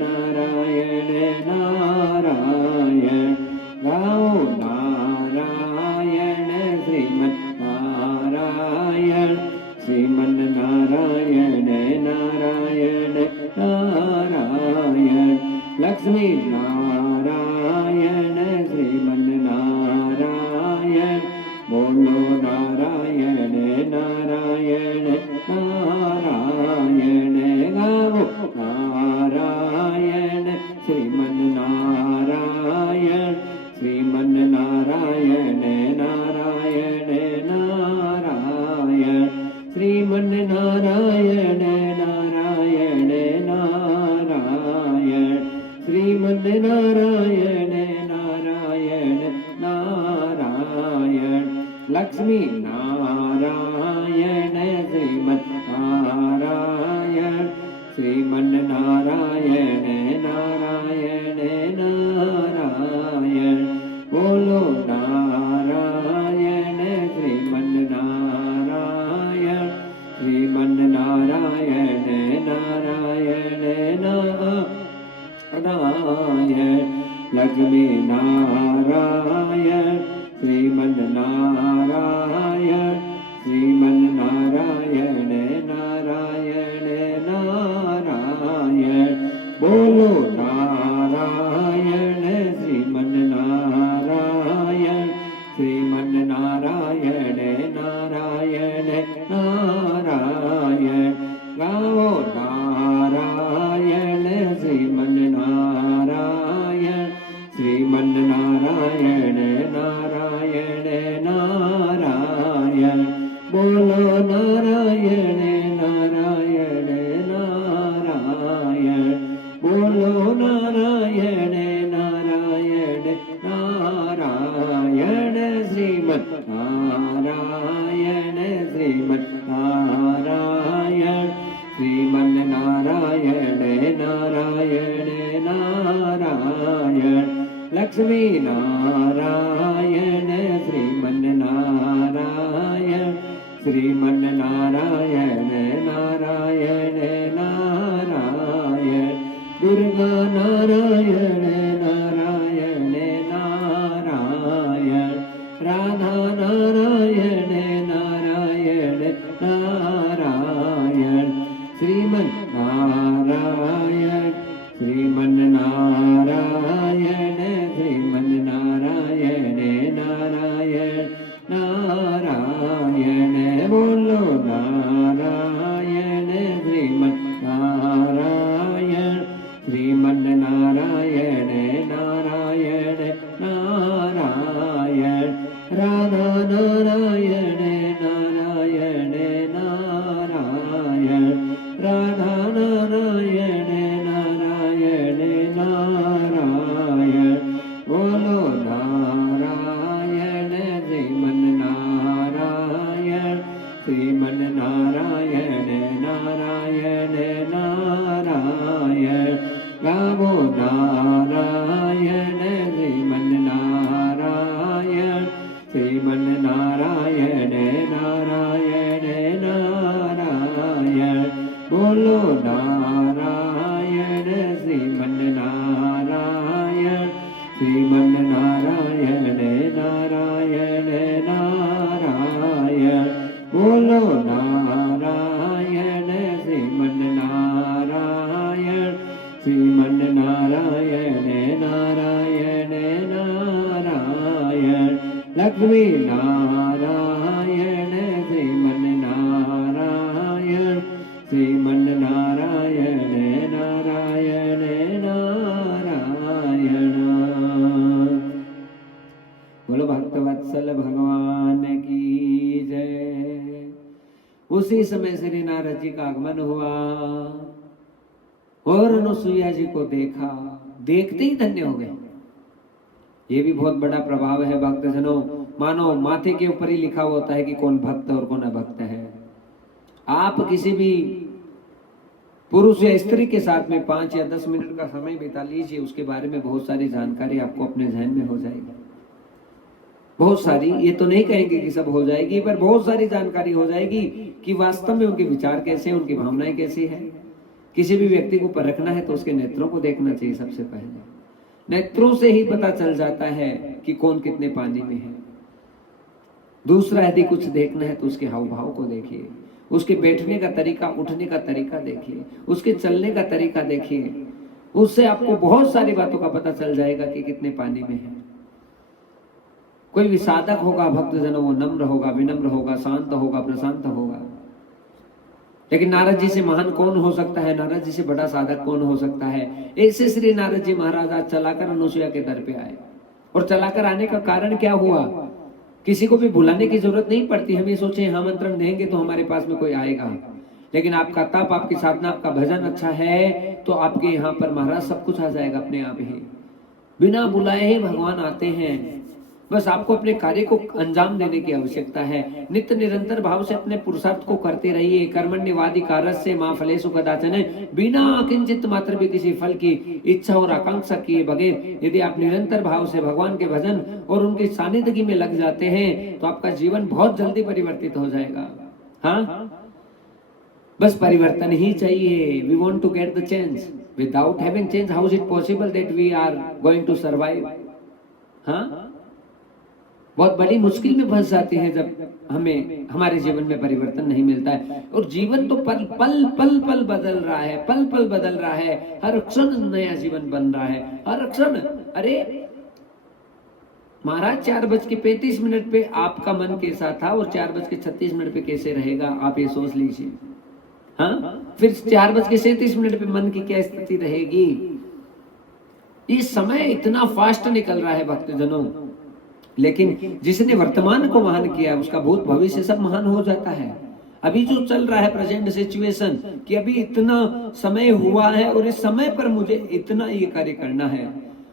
नारायण नारायण गाओ नारायण श्रीमन नारायण श्रीमन नारायण नारायण नारायण लक्ष्मी नारायण श्रीमन नारायण बोलो नारायण नारायण नारायण गाओ नारायण श्रीमन नारायण श्रीमन नारायण नारायण नारायण श्रीमन नारायण नारायण नारायण श्रीमन नारायण नारायण नारायण लक्ष्मी नारायण श्रीमन नारायण श्रीमन नारायण नारायण नारायण बोलो नारायण श्रीमन नारायण श्रीमन नारायण नारायण नारायण लक्ष्मी नारायण श्रीमन नारायण श्रीमन नारायण नारायण नारायण बोलो नारायण श्रीमन नारायण श्रीमन नारायण नारायण नारायण गाओ नारायण श्रीमन नारायण श्रीमन नारायण नारायण नारायण बोलो नारायण नारायण नारायण बोलो नारायण नारायण नारायण श्रीमन नारायण श्रीमन नारायण श्रीमन नारायण नारायण नारायण लक्ष्मी नारायण श्रीमन नारायण श्रीमन नारायण नारायण नारायण दुर्गा नारायण नारायण नारायण राधा नारायण नारायण नारायण श्रीमन नारायण श्रीमन नारायण श्रीमन नारायण नारायण नारायण बोलो नारायण श्रीमन नारायण श्रीमन नारायण नारायण नारायण राधा नारायण नारायण नारायण राधा नारायण नारायण नारायण बोलो नारायण श्रीमन नारायण श्रीमन नारायण नारायण नारायण गाओ नारायण श्रीमन नारायण श्रीमन नारायण नारायण नारायण बोलो नारायण श्रीमन नारायण श्रीमन नारायण नारायण नारायण बोलो नारायण श्रीमन नारायण श्रीमन नारायण नारायण नारायण लक्ष्मी नारायण श्रीमन नारायण श्रीमन नारायण नारायण नारायण बोलो भक्तवत्सल भगवान की जय। उसी समय श्री नारद जी का आगमन हुआ। और अनुसुईया जी को देखा, देखते ही धन्य हो गए। ये भी बहुत बड़ा प्रभाव है भक्तजनों। मानो माथे के ऊपर ही लिखा होता है कि कौन भक्त और कौन अभक्त है। आप किसी भी पुरुष या स्त्री के साथ में 5 या 10 मिनट का समय बिता लीजिए, उसके बारे में बहुत सारी जानकारी आपको अपने जहन में हो जाएगी। बहुत सारी, ये तो नहीं कहेंगे कि सब हो जाएगी, पर बहुत सारी जानकारी हो जाएगी कि वास्तव में उनके विचार कैसे हैं, उनकी भावनाएं कैसी हैं। किसी भी व्यक्ति को परखना है तो उसके नेत्रों को देखना चाहिए। सबसे पहले नेत्रों से ही पता चल जाता है कि कौन कितने पानी में है। दूसरा, यदि कुछ देखना है तो उसके हाव भाव को देखिए, उसके बैठने का तरीका, उठने का तरीका देखिए, उसके चलने का तरीका देखिए। उससे आपको बहुत सारी बातों का पता चल जाएगा कि कितने पानी में है। कोई भी साधक होगा भक्तजनों, वो नम्र होगा, विनम्र होगा, शांत होगा, प्रशांत होगा। लेकिन नारद जी से महान कौन हो सकता है? नारद जी से बड़ा साधक कौन हो सकता है? ऐसे श्री नारद जी महाराज आज चलाकर अनुसुईया के दर पे आए। और चलाकर आने का कारण क्या हुआ? किसी को भी बुलाने की जरूरत नहीं पड़ती। हम ये सोचे आमंत्रण देंगे तो हमारे पास में कोई आएगा, लेकिन आपका तप, आपकी साधना, आपका भजन अच्छा है तो आपके यहाँ पर महाराज सब कुछ आ जाएगा अपने आप ही। बिना बुलाए ही भगवान आते हैं। बस आपको अपने कार्य को अंजाम देने की आवश्यकता है। नित्य निरंतर भाव से अपने पुरुषार्थ को करते रहिए। कर्मण्यवाधिकारस्य मा फलेषु कदाचन, बिना किंचित मात्र भी किसी फल की इच्छा और आकांक्षा किए बगैर यदि आप निरंतर भाव से भगवान के भजन और उनके सानिध्य में लग जाते हैं तो आपका जीवन बहुत जल्दी परिवर्तित हो जाएगा। हाँ, बस परिवर्तन ही चाहिए। We want to get the change. Without having change how is it possible that we are going to survive? हाँ, बहुत बड़ी मुश्किल में फंस जाती है जब हमें हमारे जीवन में परिवर्तन नहीं मिलता है। और जीवन तो पल पल पल पल बदल रहा है, पल पल बदल रहा है। हर क्षण नया जीवन बन रहा है, हर क्षण। अरे महाराज 4:35 पे आपका मन कैसा था और 4:36 पे कैसे रहेगा, आप ये सोच लीजिए। हाँ, फिर 4:37 पे मन की क्या स्थिति रहेगी? ये समय इतना फास्ट निकल रहा है भक्तजनों। लेकिन जिसने वर्तमान को महान किया उसका भूत भविष्य सब महान हो जाता है। अभी जो चल रहा है प्रेजेंट सिचुएशन, कि अभी इतना समय हुआ है और इस समय पर मुझे इतना ये कार्य करना है,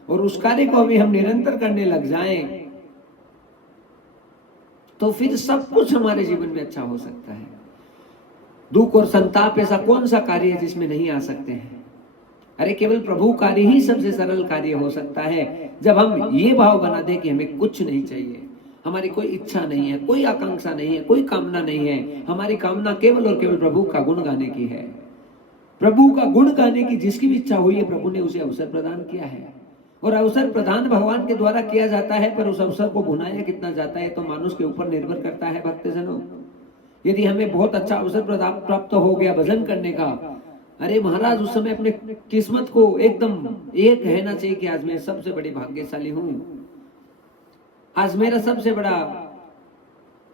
और उस कार्य को अभी हम निरंतर करने लग जाएं तो फिर सब कुछ हमारे जीवन में अच्छा हो सकता है। दुख और संताप ऐसा कौन सा कार्य है जिसमें नहीं आ सकते हैं? अरे केवल प्रभु कार्य ही सबसे सरल कार्य हो सकता है। जब हम ये भाव बना दे कि हमें कुछ नहीं चाहिए, हमारी कोई इच्छा नहीं है, कोई आकांक्षा नहीं है, कोई कामना नहीं है, हमारी कामना केवल और केवल प्रभु का गुण गाने की है। प्रभु का गुण गाने की जिसकी भी इच्छा हुई है, प्रभु ने उसे अवसर प्रदान किया है। और अवसर प्रदान भगवान के द्वारा किया जाता है, पर उस अवसर को भुनाया कितना जाता है तो मानुष के ऊपर निर्भर करता है भक्तजनों। यदि हमें बहुत अच्छा अवसर प्राप्त हो गया भजन करने का, अरे महाराज उस समय अपने किस्मत को एकदम ये कहना चाहिए कि आज मैं सबसे बड़ी भाग्यशाली हूं, आज मेरा सबसे बड़ा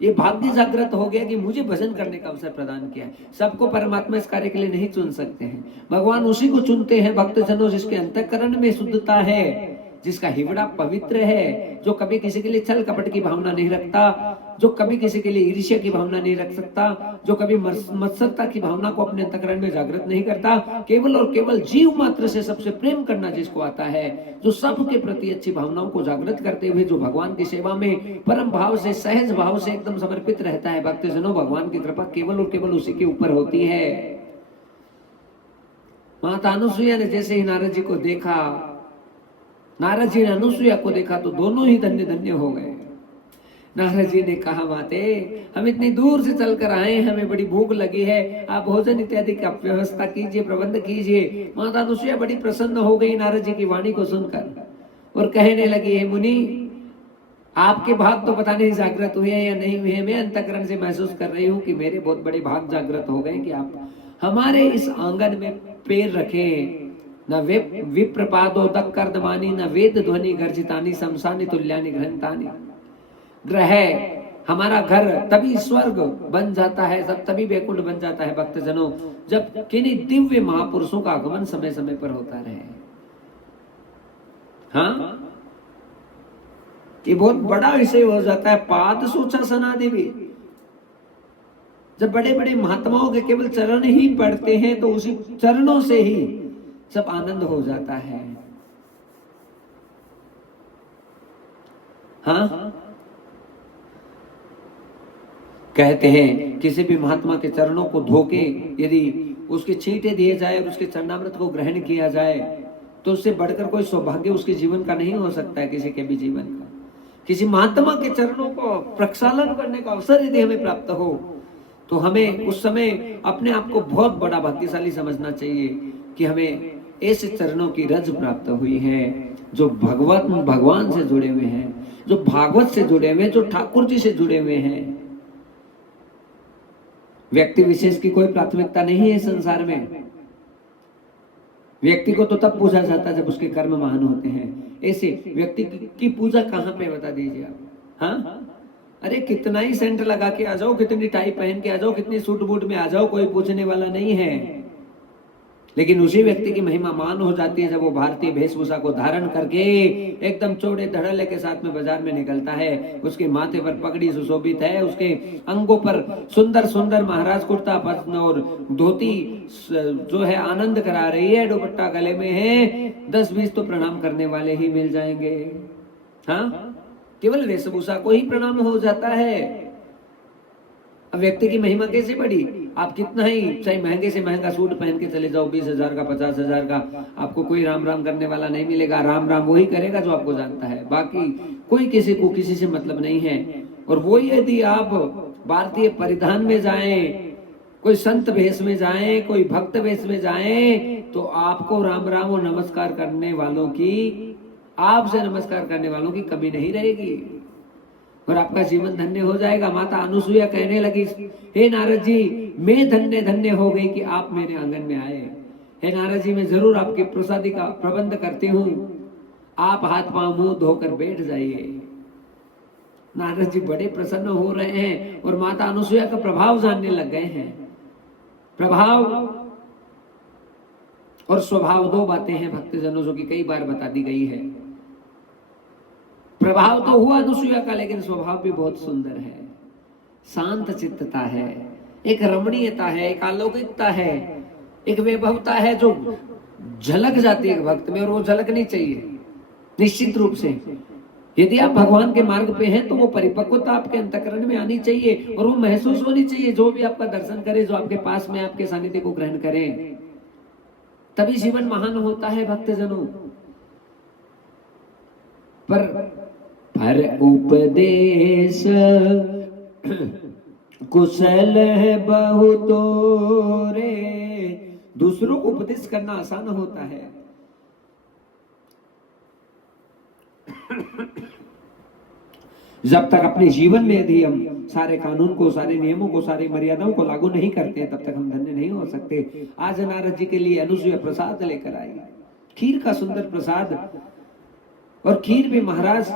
ये भाग्य जागृत हो गया कि मुझे भजन करने का अवसर प्रदान किया है। सबको परमात्मा इस कार्य के लिए नहीं चुन सकते हैं। भगवान उसी को चुनते हैं भक्तजनों जिसके अंतःकरण में शुद्धता है, जिसका हिवड़ा पवित्र है, जो कभी किसी के लिए छल कपट की भावना नहीं रखता, जो कभी किसी के लिए ईर्ष्या की भावना नहीं रख सकता, जो कभी मत्सरता की भावना को अपने अंतःकरण में जागृत नहीं करता। केवल और केवल जीव मात्र से सबसे प्रेम करना जिसको आता है, जो सबके प्रति अच्छी भावनाओं को जागृत करते हुए जो भगवान की सेवा में परम भाव से, सहज भाव से एकदम समर्पित रहता है भक्तजनों, भगवान की कृपा केवल और केवल उसी के ऊपर होती है। माता अनुसुईया ने जैसे ही नारद जी को देखा, नारद जी ने अनुसुईया को देखा तो दोनों ही धन्य धन्य हो गए। नारद जी ने कहा, माते हम इतनी दूर से चलकर आए हैं, हमें बड़ी भूख लगी है, आप भोजन इत्यादि की व्यवस्था कीजिए, प्रबंध कीजिए। माता अनुसुईया बड़ी प्रसन्न हो गई नारद जी की वाणी को सुनकर और कहने लगी, हे मुनि, आपके भाग तो पता नहीं जागृत हुए या नहीं हुए, मैं अंतःकरण से महसूस कर रही हूँ कि मेरे बहुत बड़े भाग जागृत हो गए कि आप हमारे इस आंगन में पैर रखे। न विप्रपादोदक कर्दमानी, न वेद ध्वनि गर्जितानी, शमशानी तुल्यानि ग्रंथानी। ग्रह हमारा घर तभी स्वर्ग बन जाता है, सब तभी वैकुंठ बन जाता है भक्तजनों, जब किन्हीं दिव्य महापुरुषों का आगमन समय समय पर होता रहे। हाँ, ये बहुत बड़ा विषय हो जाता है। पाद सोचा सना देवी, जब बड़े बड़े महात्माओं के केवल चरण ही पढ़ते हैं तो उसी चरणों से ही सब आनंद हो जाता है। हाँ, कहते हैं किसी भी महात्मा के चरणों को धोके यदि उसके छींटे दिए जाए और उसके चरणामृत को ग्रहण किया जाए तो उससे बढ़कर कोई सौभाग्य उसके जीवन का नहीं हो सकता है, किसी के भी जीवन का। किसी महात्मा के चरणों को प्रक्षालन करने का अवसर यदि हमें प्राप्त हो तो हमें उस समय अपने आप को बहुत बड़ा भाग्यशाली समझना चाहिए कि हमें ऐसे चरणों की रज प्राप्त हुई है जो भगवान से जुड़े हुए हैं, जो भागवत से जुड़े हुए हैं, जो ठाकुर जी से जुड़े हुए हैं। व्यक्ति विशेष की कोई प्राथमिकता नहीं है संसार में। व्यक्ति को तो तब पूजा जाता है जब उसके कर्म महान होते हैं। ऐसे व्यक्ति की पूजा कहाँ पे बता दीजिए आप? हाँ, अरे कितना ही सेंट लगा के आ जाओ, कितनी टाई पहन के आ जाओ, कितनी सूट बूट में आ जाओ, कोई पूछने वाला नहीं है। लेकिन उसी व्यक्ति की महिमा मान हो जाती है जब वो भारतीय वेशभूषा को धारण करके एकदम चौड़े धड़ल्ले के साथ में बाजार में निकलता है। उसके माथे पर पगड़ी सुशोभित है, उसके अंगों पर सुंदर सुंदर महाराज कुर्ता और धोती जो है आनंद करा रही है, दुपट्टा गले में है। 10-20 तो प्रणाम करने वाले ही मिल जाएंगे। हाँ, केवल वेशभूषा को ही प्रणाम हो जाता है। अब व्यक्ति की महिमा कैसे बढ़ी? आप कितना ही चाहे महंगे से महंगा सूट पहन के चले जाओ, 20,000 का, 50,000 का, आपको कोई राम राम करने वाला नहीं मिलेगा। राम राम वही करेगा जो आपको जानता है, बाकी कोई किसी को किसी से मतलब नहीं है। और वही यदि आप भारतीय परिधान में जाएं, कोई संत वेश में जाएं, कोई भक्त वेश में जाएं, तो आपको राम राम और नमस्कार करने वालों की, आपसे नमस्कार करने वालों की कमी नहीं रहेगी और आपका जीवन धन्य हो जाएगा। माता अनुसुईया कहने लगी, हे नारद जी, मैं धन्य धन्य हो गई कि आप मेरे आंगन में आए। हे नारद जी, मैं जरूर आपके प्रसादी का प्रबंध करती हूँ, आप हाथ पांव मुंह धोकर बैठ जाइए। नारद जी बड़े प्रसन्न हो रहे हैं और माता अनुसुईया का प्रभाव जानने लग गए हैं। प्रभाव और स्वभाव दो बातें हैं भक्तजनों जो की कई बार बता दी गई है। प्रभाव तो हुआ अनुसुईया का, लेकिन स्वभाव भी बहुत सुंदर है। शांत चित्तता है, एक रमणीयता है, एक अलौकिकता है, एक वैभवता है जो झलक जाती है भक्त में, और वो झलकनी चाहिए निश्चित रूप से। यदि आप भगवान के मार्ग पे हैं तो वो परिपक्वता आपके अंतःकरण में आनी चाहिए और वो महसूस होनी चाहिए। जो भी आपका दर्शन करे, जो आपके पास में आपके सानिध्य को ग्रहण करें, तभी जीवन महान होता है भक्तजनों। पर उपदेश कुशल है बहुतो रे। दूसरों को उपदेश करना आसान होता है, जब तक अपने जीवन में यदि हम सारे कानून को, सारे नियमों को, सारी मर्यादाओं को लागू नहीं करते तब तक हम धन्य नहीं हो सकते। आज नारद जी के लिए अनुसुईया प्रसाद लेकर आई, खीर का सुंदर प्रसाद, और खीर भी महाराज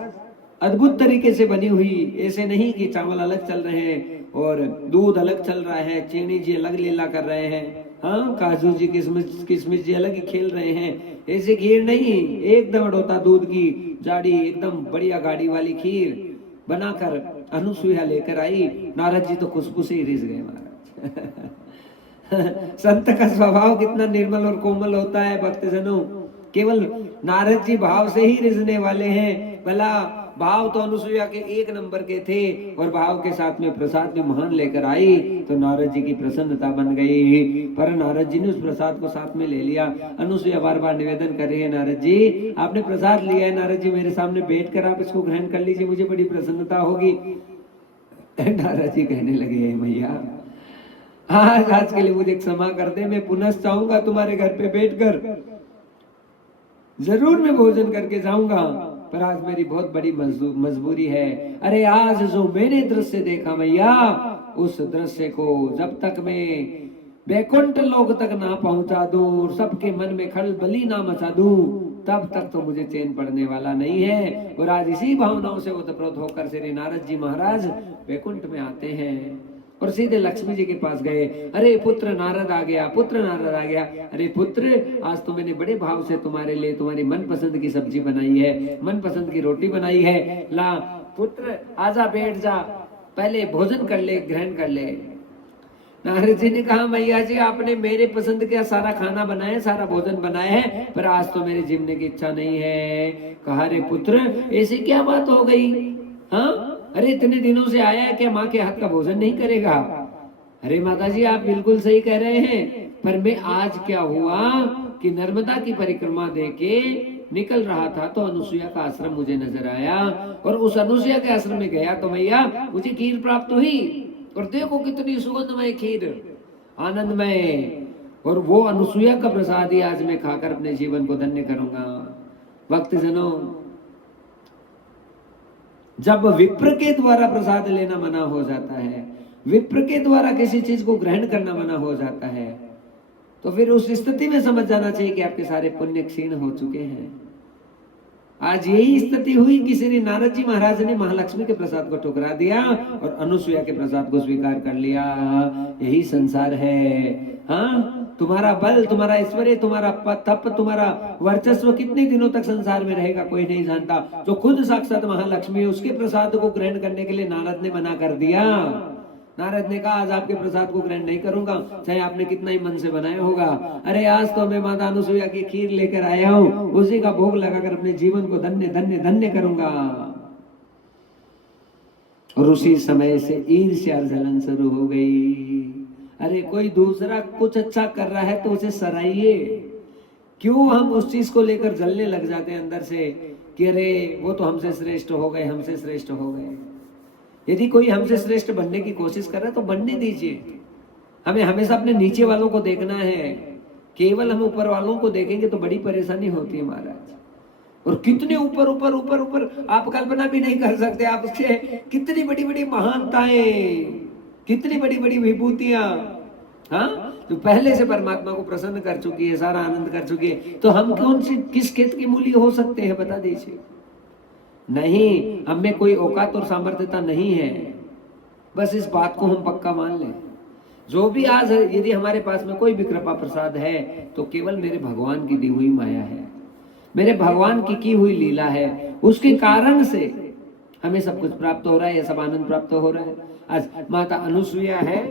अद्भुत तरीके से बनी हुई। ऐसे नहीं कि चावल अलग चल रहे हैं और दूध अलग चल रहा है, चीनी जी अलग लीला कर रहे हैं, हाँ, काजू जी किशमिश जी अलग ही खेल रहे हैं। ऐसे खीर नहीं, एकदम अड़ोता दूध की जाड़ी, एकदम बढ़िया गाड़ी वाली खीर बनाकर अनुसुईया लेकर आई। नारद जी तो खुशबू से ही रिझ गए महाराज। संत का स्वभाव कितना निर्मल और कोमल होता है भक्तजनों। केवल नारद जी भाव से ही रिझने वाले हैं। भला भाव तो अनुसुईया के 1 नंबर के थे और भाव के साथ में प्रसाद में महान लेकर आई तो नारद जी की प्रसन्नता बन गई। पर नारद जी ने उस प्रसाद को साथ में ले लिया। अनुसुईया बार बार निवेदन कर रही है, नारद जी आपने प्रसाद लिया है, नारद जी मेरे सामने बैठकर आप इसको ग्रहण कर लीजिए, मुझे बड़ी प्रसन्नता होगी। नारद जी कहने लगे, भैया आज के लिए मुझे क्षमा कर दे, मैं पुनः चाहूंगा तुम्हारे घर पे बैठकर, जरूर मैं भोजन करके जाऊंगा, पर आज मेरी बहुत बड़ी मजबूरी है। अरे आज जो मैंने दृश्य देखा भैया, उस दृश्य को जब तक मैं वैकुंठ लोक तक ना पहुंचा दूं, सबके मन में खलबली ना मचा दूं, तब तक तो मुझे चैन पड़ने वाला नहीं है। और आज इसी भावनाओं से ओतप्रोत होकर श्री नारद जी महाराज वैकुंठ में आते हैं और सीधे लक्ष्मी जी के पास गए। अरे पुत्र नारद आ गया, पुत्र नारद आ गया। अरे पुत्र, आज तो मैंने बड़े भाव से तुम्हारे लिए तुम्हारी मनपसंद की सब्जी बनाई है, मनपसंद की रोटी बनाई है, ला पुत्र आजा बैठ जा, पहले भोजन कर ले, ग्रहण कर ले। नारद जी ने कहा मैया जी आपने मेरे पसंद का सारा खाना बनाया, सारा भोजन बनाया है, पर आज तो मेरे जिमने की इच्छा नहीं है। कहा रे पुत्र ऐसी क्या बात हो गई? हाँ, अरे इतने दिनों से आया है, क्या माँ के हाथ का भोजन नहीं करेगा? अरे माता जी आप बिल्कुल सही कह रहे हैं, पर मैं आज क्या हुआ कि नर्मदा की परिक्रमा देके निकल रहा था तो अनुसुईया का आश्रम मुझे नजर आया, और उस अनुसुईया के आश्रम में गया तो मैया मुझे खीर प्राप्त हुई, और देखो कितनी सुगंधमय खीर, आनंदमय, और वो अनुसुईया का प्रसाद ही आज मैं खाकर अपने जीवन को धन्य करूंगा। भक्त जनों, जब विप्र के द्वारा प्रसाद लेना मना हो जाता है, विप्र के द्वारा किसी चीज को ग्रहण करना मना हो जाता है, तो फिर उस स्थिति में समझ जाना चाहिए कि आपके सारे पुण्य क्षीण हो चुके हैं। आज यही स्थिति हुई कि श्री नारद जी महाराज ने महालक्ष्मी के प्रसाद को ठुकरा दिया और अनुसुईया के प्रसाद को स्वीकार कर लिया। यही संसार है। हाँ, तुम्हारा बल, तुम्हारा ऐश्वर्य, तुम्हारा तप, तुम्हारा वर्चस्व कितने दिनों तक संसार में रहेगा कोई नहीं जानता। जो खुद साक्षात महालक्ष्मी है उसके प्रसाद को ग्रहण करने के लिए नारद ने मना कर दिया। नारद ने कहा आज आपके प्रसाद को ग्रहण नहीं करूंगा, चाहे आपने कितना ही मन से बनाया होगा। अरे आज तो मैं माता अनुसुईया की खीर लेकर आया हूं, उसी का भोग लगाकर अपने जीवन को धन्य धन्य धन्य करूंगा। और उसी समय से ईर्ष्या जलन शुरू हो गई। अरे कोई दूसरा कुछ अच्छा कर रहा है तो उसे सराहिए, क्यों हम उस चीज को लेकर जलने लग जाते हैं अंदर से कि अरे वो तो हमसे श्रेष्ठ हो गए, हमसे श्रेष्ठ हो गए। यदि कोई हमसे श्रेष्ठ बनने की कोशिश कर रहा है तो बनने दीजिए। हमें हमेशा अपने नीचे वालों को देखना है। केवल हम ऊपर वालों को देखेंगे तो बड़ी परेशानी होती है महाराज। और कितने ऊपर ऊपर ऊपर ऊपर आप कल्पना भी नहीं कर सकते। आप उससे कितनी बड़ी बड़ी महानताएं, कितनी बड़ी बड़ी विभूतियां, हाँ, तो पहले से परमात्मा को प्रसन्न कर चुकी है, सारा आनंद कर चुकी है, तो हम कौन सी किस खेत की मूली हो सकते हैं बता दीजिए। नहीं, हम में कोई औकात और सामर्थ्यता नहीं है। बस इस बात को हम पक्का मान लें। जो भी आज यदि हमारे पास में कोई भी कृपा प्रसाद है तो केवल मेरे भगवान की दी हुई माया है, मेरे भगवान की हुई लीला है। उसके कारण से हमें सब कुछ प्राप्त हो रहा है, यह सब आनंद प्राप्त हो रहा है। आज माता अनुसुईया है,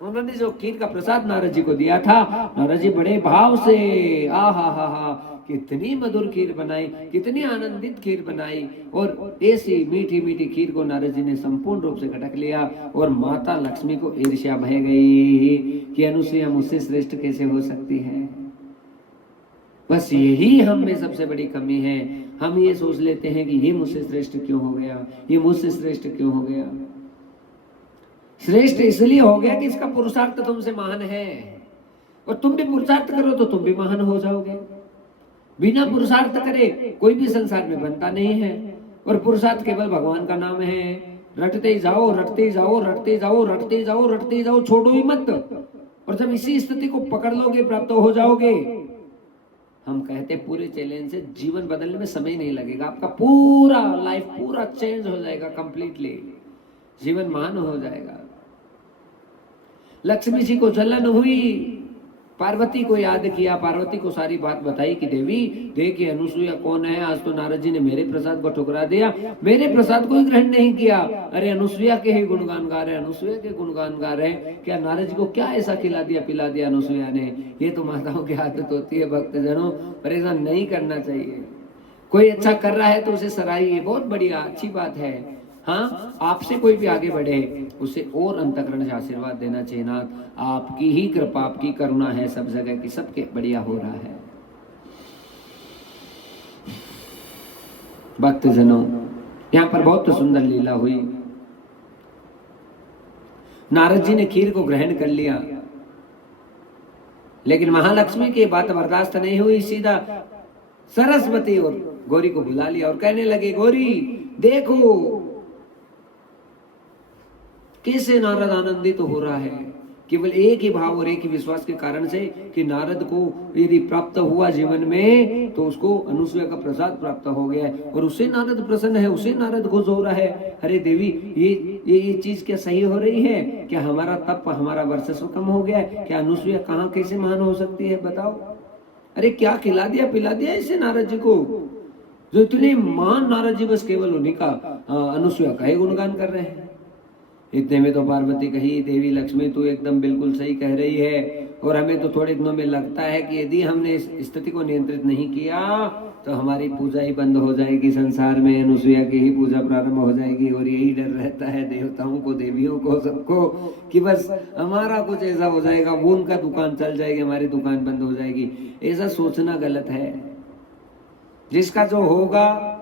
उन्होंने जो खीर का प्रसाद नारद जी को दिया था, नारद जी बड़े भाव से आहा कितनी मधुर खीर बनाई, कितनी आनंदित खीर बनाई, और ऐसी मीठी मीठी खीर को नारद जी ने संपूर्ण रूप से खटक लिया। और माता लक्ष्मी को ईर्ष्या बह गई कि अनुसुईया मुझसे श्रेष्ठ कैसे हो सकती है। बस यही हम में सबसे बड़ी कमी है। हम ये सोच लेते हैं कि ये मुझसे श्रेष्ठ क्यों हो गया, ये मुझसे श्रेष्ठ क्यों हो गया। श्रेष्ठ इसलिए हो गया कि इसका पुरुषार्थ तुमसे महान है, और तुम भी पुरुषार्थ करो तो तुम भी महान हो जाओगे। बिना पुरुषार्थ करे कोई भी संसार में बनता नहीं है, और पुरुषार्थ केवल भगवान का नाम है। रटते जाओ, रटते जाओ, रटते जाओ, रटते जाओ, रटते जाओ, छोड़ो ही मत। और जब इसी स्थिति को पकड़ लोगे प्राप्त हो जाओगे। हम कहते पूरे चैलेंज से जीवन बदलने में समय नहीं लगेगा, आपका पूरा लाइफ पूरा चेंज हो जाएगा, कंप्लीटली जीवन महान हो जाएगा। लक्ष्मी जी को जलन हुई, पार्वती को याद किया, पार्वती को सारी बात बताई कि देवी देखिए अनुसुईया कौन है, आज तो नारद जी ने मेरे प्रसाद को ठुकरा दिया, मेरे प्रसाद को ही ग्रहण नहीं किया। अरे अनुसुईया के ही गुणगान गा रहे, अनुसुईया के गुणगान गा रहे, क्या नारद जी को क्या ऐसा खिला दिया पिला दिया अनुसुईया ने। ये तो माताओं की आदत होती है। भक्तजनों, परेशान नहीं करना चाहिए। कोई अच्छा कर रहा है तो उसे सराहिए, बहुत बढ़िया अच्छी बात है। हाँ, आपसे कोई भी आगे बढ़े उसे और अंतःकरण से आशीर्वाद देना चाहिए। नाथ आपकी ही कृपा, आपकी करुणा है सब जगह की, सबके बढ़िया हो रहा है। भक्तजनों, यहाँ पर बहुत सुंदर लीला हुई। नारद जी ने खीर को ग्रहण कर लिया, लेकिन महालक्ष्मी की बात बर्दाश्त नहीं हुई। सीधा सरस्वती और गौरी को बुला लिया और कहने लगे, गौरी देखो कैसे नारद आनंदित हो रहा है, केवल एक ही भाव और एक ही विश्वास के कारण से कि नारद को यदि प्राप्त हुआ जीवन में तो उसको अनुसुईया का प्रसाद प्राप्त हो गया है, और उसे नारद प्रसन्न है, उसे नारद खुश हो रहा है। अरे देवी, ये चीज क्या सही हो रही है? क्या हमारा तप, हमारा वर्चस्व कम हो गया है? क्या अनुसुईया कहाँ कैसे महान हो सकती है बताओ। अरे क्या खिला दिया पिला दिया इसे नारद जी को, जो इतने महान नारद जी बस केवल उन्हीं का अनुसुईया का ही गुणगान कर रहे हैं। इतने में तो पार्वती कही, देवी लक्ष्मी तू एकदम बिल्कुल सही कह रही है, और हमें तो थोड़े दिनों में लगता है कि यदि हमने इस स्थिति को नियंत्रित नहीं किया तो हमारी पूजा ही बंद हो जाएगी, संसार में अनुसुईया की ही पूजा प्रारंभ हो जाएगी। और यही डर रहता है देवताओं को, देवियों को, सबको, कि बस हमारा कुछ ऐसा हो जाएगा, वो उनका दुकान चल जाएगी, हमारी दुकान बंद हो जाएगी। ऐसा सोचना गलत है। जिसका जो होगा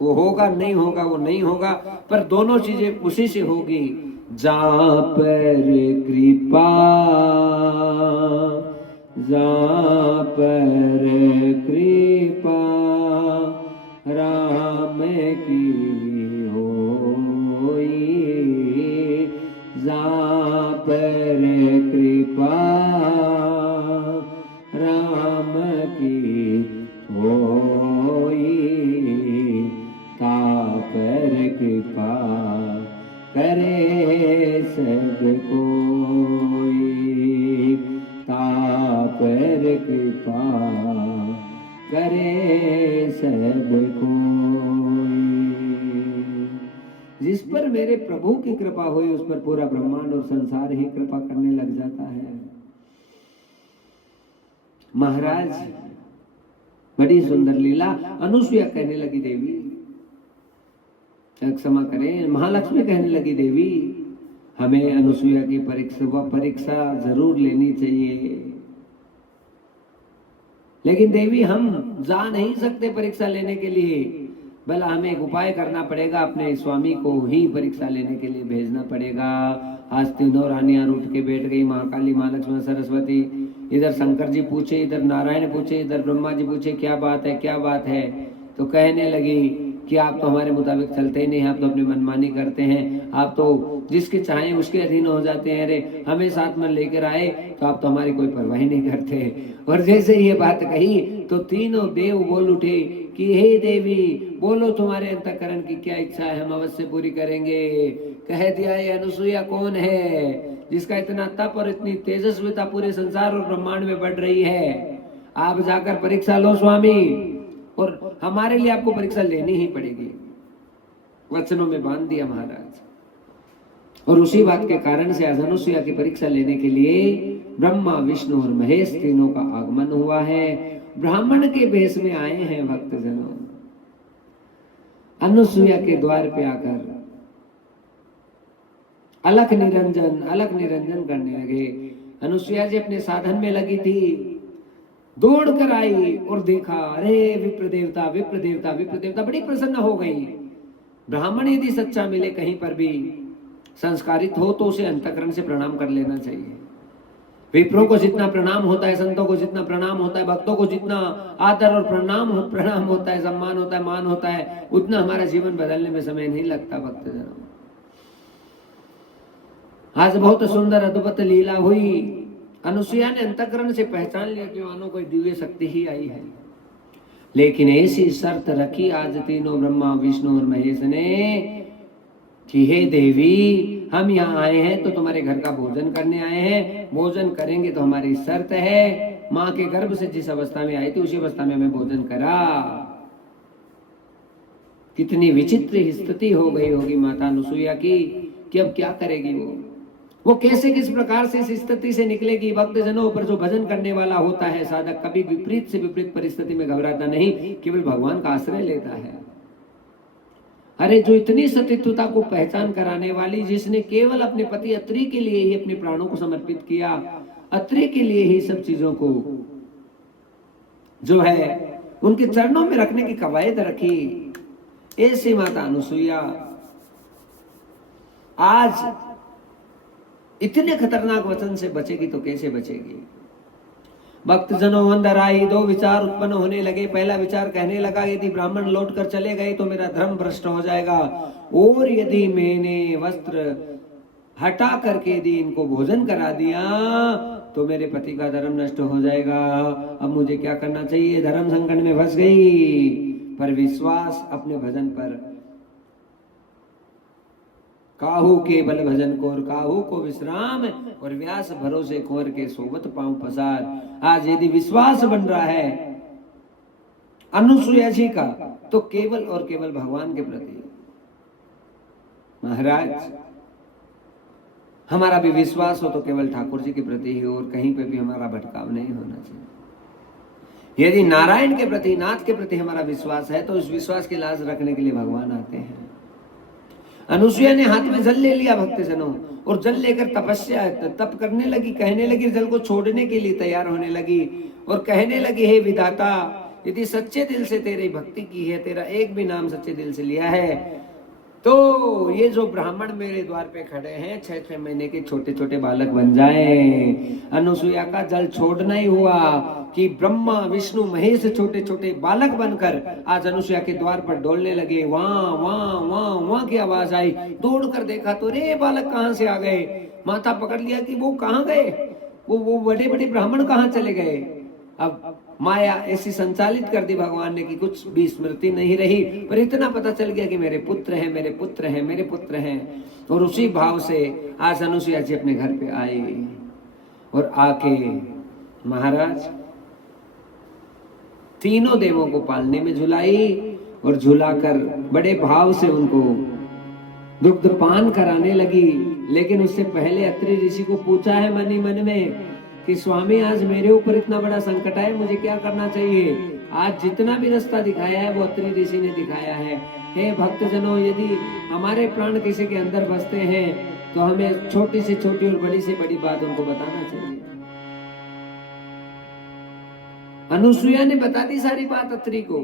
वो होगा, नहीं होगा वो नहीं होगा, पर दोनों चीजें उसी से होगी जहां पर कृपा, जहां पर कृपा राम की होई, जहां पर कृपा राम की होई, तापर कृपा करे सब कोई, तापर कृपा करे सब कोई। जिस पर मेरे प्रभु की कृपा हुई उस पर पूरा ब्रह्मांड और संसार ही कृपा करने लग जाता है। महाराज बड़ी सुंदर लीला। अनुसुईया कहने लगी, देवी क्षमा करें, महालक्ष्मी कहने लगी, देवी हमें अनुसुईया की परीक्षा जरूर लेनी चाहिए, लेकिन देवी हम जा नहीं सकते परीक्षा लेने के लिए, भला हमें एक उपाय करना पड़ेगा, अपने स्वामी को ही परीक्षा लेने के लिए भेजना पड़ेगा। आज तीनों रानियां रूठ के बैठ गई, महाकाली, महालक्ष्मी, सरस्वती। इधर शंकर जी पूछे, इधर नारायण पूछे, इधर ब्रह्मा जी पूछे, क्या बात है, क्या बात है। तो कहने लगी कि आप तो हमारे मुताबिक चलते ही नहीं, आप तो अपनी मनमानी करते हैं, आप तो जिसके चाहे उसके अधीन हो जाते हैं, अरे हमें साथ में लेकर आए तो आप तो हमारी कोई परवाह नहीं करते। और जैसे ये बात कही तो तीनों देव बोल उठे कि हे देवी, बोलो तुम्हारे अंतःकरण की क्या इच्छा है, हम अवश्य पूरी करेंगे। कह दिया, ये अनुसुईया कौन है जिसका इतना तप और इतनी तेजस्विता पूरे संसार और ब्रह्मांड में बढ़ रही है। आप जाकर परीक्षा लो स्वामी, और हमारे लिए आपको परीक्षा लेनी ही पड़ेगी। वचनों में बांध दिया महाराज। और उसी बात के कारण से आज अनुसुईया की परीक्षा लेने के लिए ब्रह्मा, विष्णु और महेश तीनों का आगमन हुआ है। ब्राह्मण के भेष में आए हैं भक्तजनों। अनुसुईया के द्वार पे आकर अलख निरंजन करने लगे। अनुसुईया जी अपने साधन में लगी थी, दौड़ कर आई और देखा, अरे विप्र देवता, विप्र देवता, विप्र देवता। बड़ी प्रसन्न हो गई। ब्राह्मण यदि सच्चा मिले कहीं पर भी, संस्कारित हो, तो उसे अंतःकरण से प्रणाम कर लेना चाहिए। विप्रों को जितना प्रणाम होता है, संतों को जितना प्रणाम होता है, भक्तों को जितना आदर और प्रणाम होता है, सम्मान होता है, मान होता है, उतना हमारा जीवन बदलने में समय नहीं लगता भक्तजनों। आज बहुत सुंदर अद्भुत लीला हुई। अनुसुईया ने अंतःकरण से पहचान लिया कि मानो कोई दिव्य शक्ति ही आई है, लेकिन ऐसी शर्त रखी आज तीनों ब्रह्मा, विष्णु और महेश ने कि हे देवी, हम यहाँ आए हैं तो तुम्हारे घर का भोजन करने आए हैं, भोजन करेंगे तो हमारी शर्त है, माँ के गर्भ से जिस अवस्था में आई थी उसी अवस्था में हमें भोजन करा। कितनी विचित्र स्थिति हो गई होगी माता अनुसुईया की कि अब क्या करेगी वो कैसे, किस प्रकार से इस स्थिति से निकलेगी। भक्तजनों पर जो भजन करने वाला होता है साधक, कभी विपरीत से विपरीत परिस्थिति में घबराता नहीं, केवल भगवान का आश्रय लेता है। अरे जो इतनी सतीत्वता को पहचान कराने वाली, जिसने केवल अपने पति अत्रि के लिए ही अपने प्राणों को समर्पित किया, अत्रि के लिए ही सब चीजों को जो है उनके चरणों में रखने की कवायद रखी, ऐसी माता अनुसुईया आज इतने खतरनाक वचन से बचेगी तो कैसे बचेगी। भक्तजनों, अंदर आई दो विचार उत्पन्न होने लगे। पहला विचार कहने लगा, यदि ब्राह्मण लौट कर चले गए तो मेरा धर्म भ्रष्ट हो जाएगा, और यदि मैंने वस्त्र हटा करके यदि इनको भोजन करा दिया तो मेरे पति का धर्म नष्ट हो जाएगा। अब मुझे क्या करना चाहिए। धर्म संकट में फंस गई, पर विश्वास अपने भजन पर। काहू के बल भजन कोर, काहू को विश्राम, और व्यास भरोसे कोर के सोवत पांव पसार। आज यदि विश्वास बन रहा है अनुसुईया जी का, तो केवल और केवल भगवान के प्रति। महाराज हमारा भी विश्वास हो तो केवल ठाकुर जी के प्रति ही हो, और कहीं पे भी हमारा भटकाव नहीं होना चाहिए। यदि नारायण के प्रति, नाथ के प्रति हमारा विश्वास है, तो उस विश्वास की लाज रखने के लिए भगवान आते हैं। अनुसुईया ने हाथ में जल ले लिया भक्तजनों, और जल लेकर तपस्या तप करने लगी, कहने लगी, जल को छोड़ने के लिए तैयार होने लगी और कहने लगी, हे विधाता, यदि सच्चे दिल से तेरी भक्ति की है, तेरा एक भी नाम सच्चे दिल से लिया है, तो ये जो ब्राह्मण मेरे द्वार पे खड़े हैं 6-6 महीने के छोटे छोटे बालक बन जाए। अनुसुईया का जल छोड़ना ही हुआ कि ब्रह्मा विष्णु महेश छोटे छोटे बालक बनकर आज अनुसुईया के द्वार पर डोलने लगे। वहां वहां वहां वहां की आवाज आई, दौड़ कर देखा तो रे बालक कहां से आ गए। माथा पकड़ लिया कि वो कहां गए, वो बड़े बड़े ब्राह्मण कहां चले गए। अब माया ऐसी संचालित कर दी भगवान ने कि कुछ भी स्मृति नहीं रही, पर इतना पता चल गया कि मेरे पुत्र हैं, मेरे पुत्र हैं, मेरे पुत्र हैं। और उसी भाव से आज अनुसुईया जी अपने घर पे आई और आके महाराज तीनों देवों को पालने में झुलाई और झुलाकर बड़े भाव से उनको दुग्ध पान कराने लगी। लेकिन उससे पहले अत्रि ऋषि को पूछा है मन ही मन में कि स्वामी आज मेरे ऊपर इतना बड़ा संकट है, मुझे क्या करना चाहिए। आज जितना भी रास्ता दिखाया है वो अत्रि ऋषि ने दिखाया है। हे भक्तजनों, यदि हमारे प्राण किसी के अंदर बसते हैं तो हमें छोटी से छोटी और बड़ी से बड़ी बात उनको बताना चाहिए। अनुसुईया ने बता दी सारी बात अत्रि को,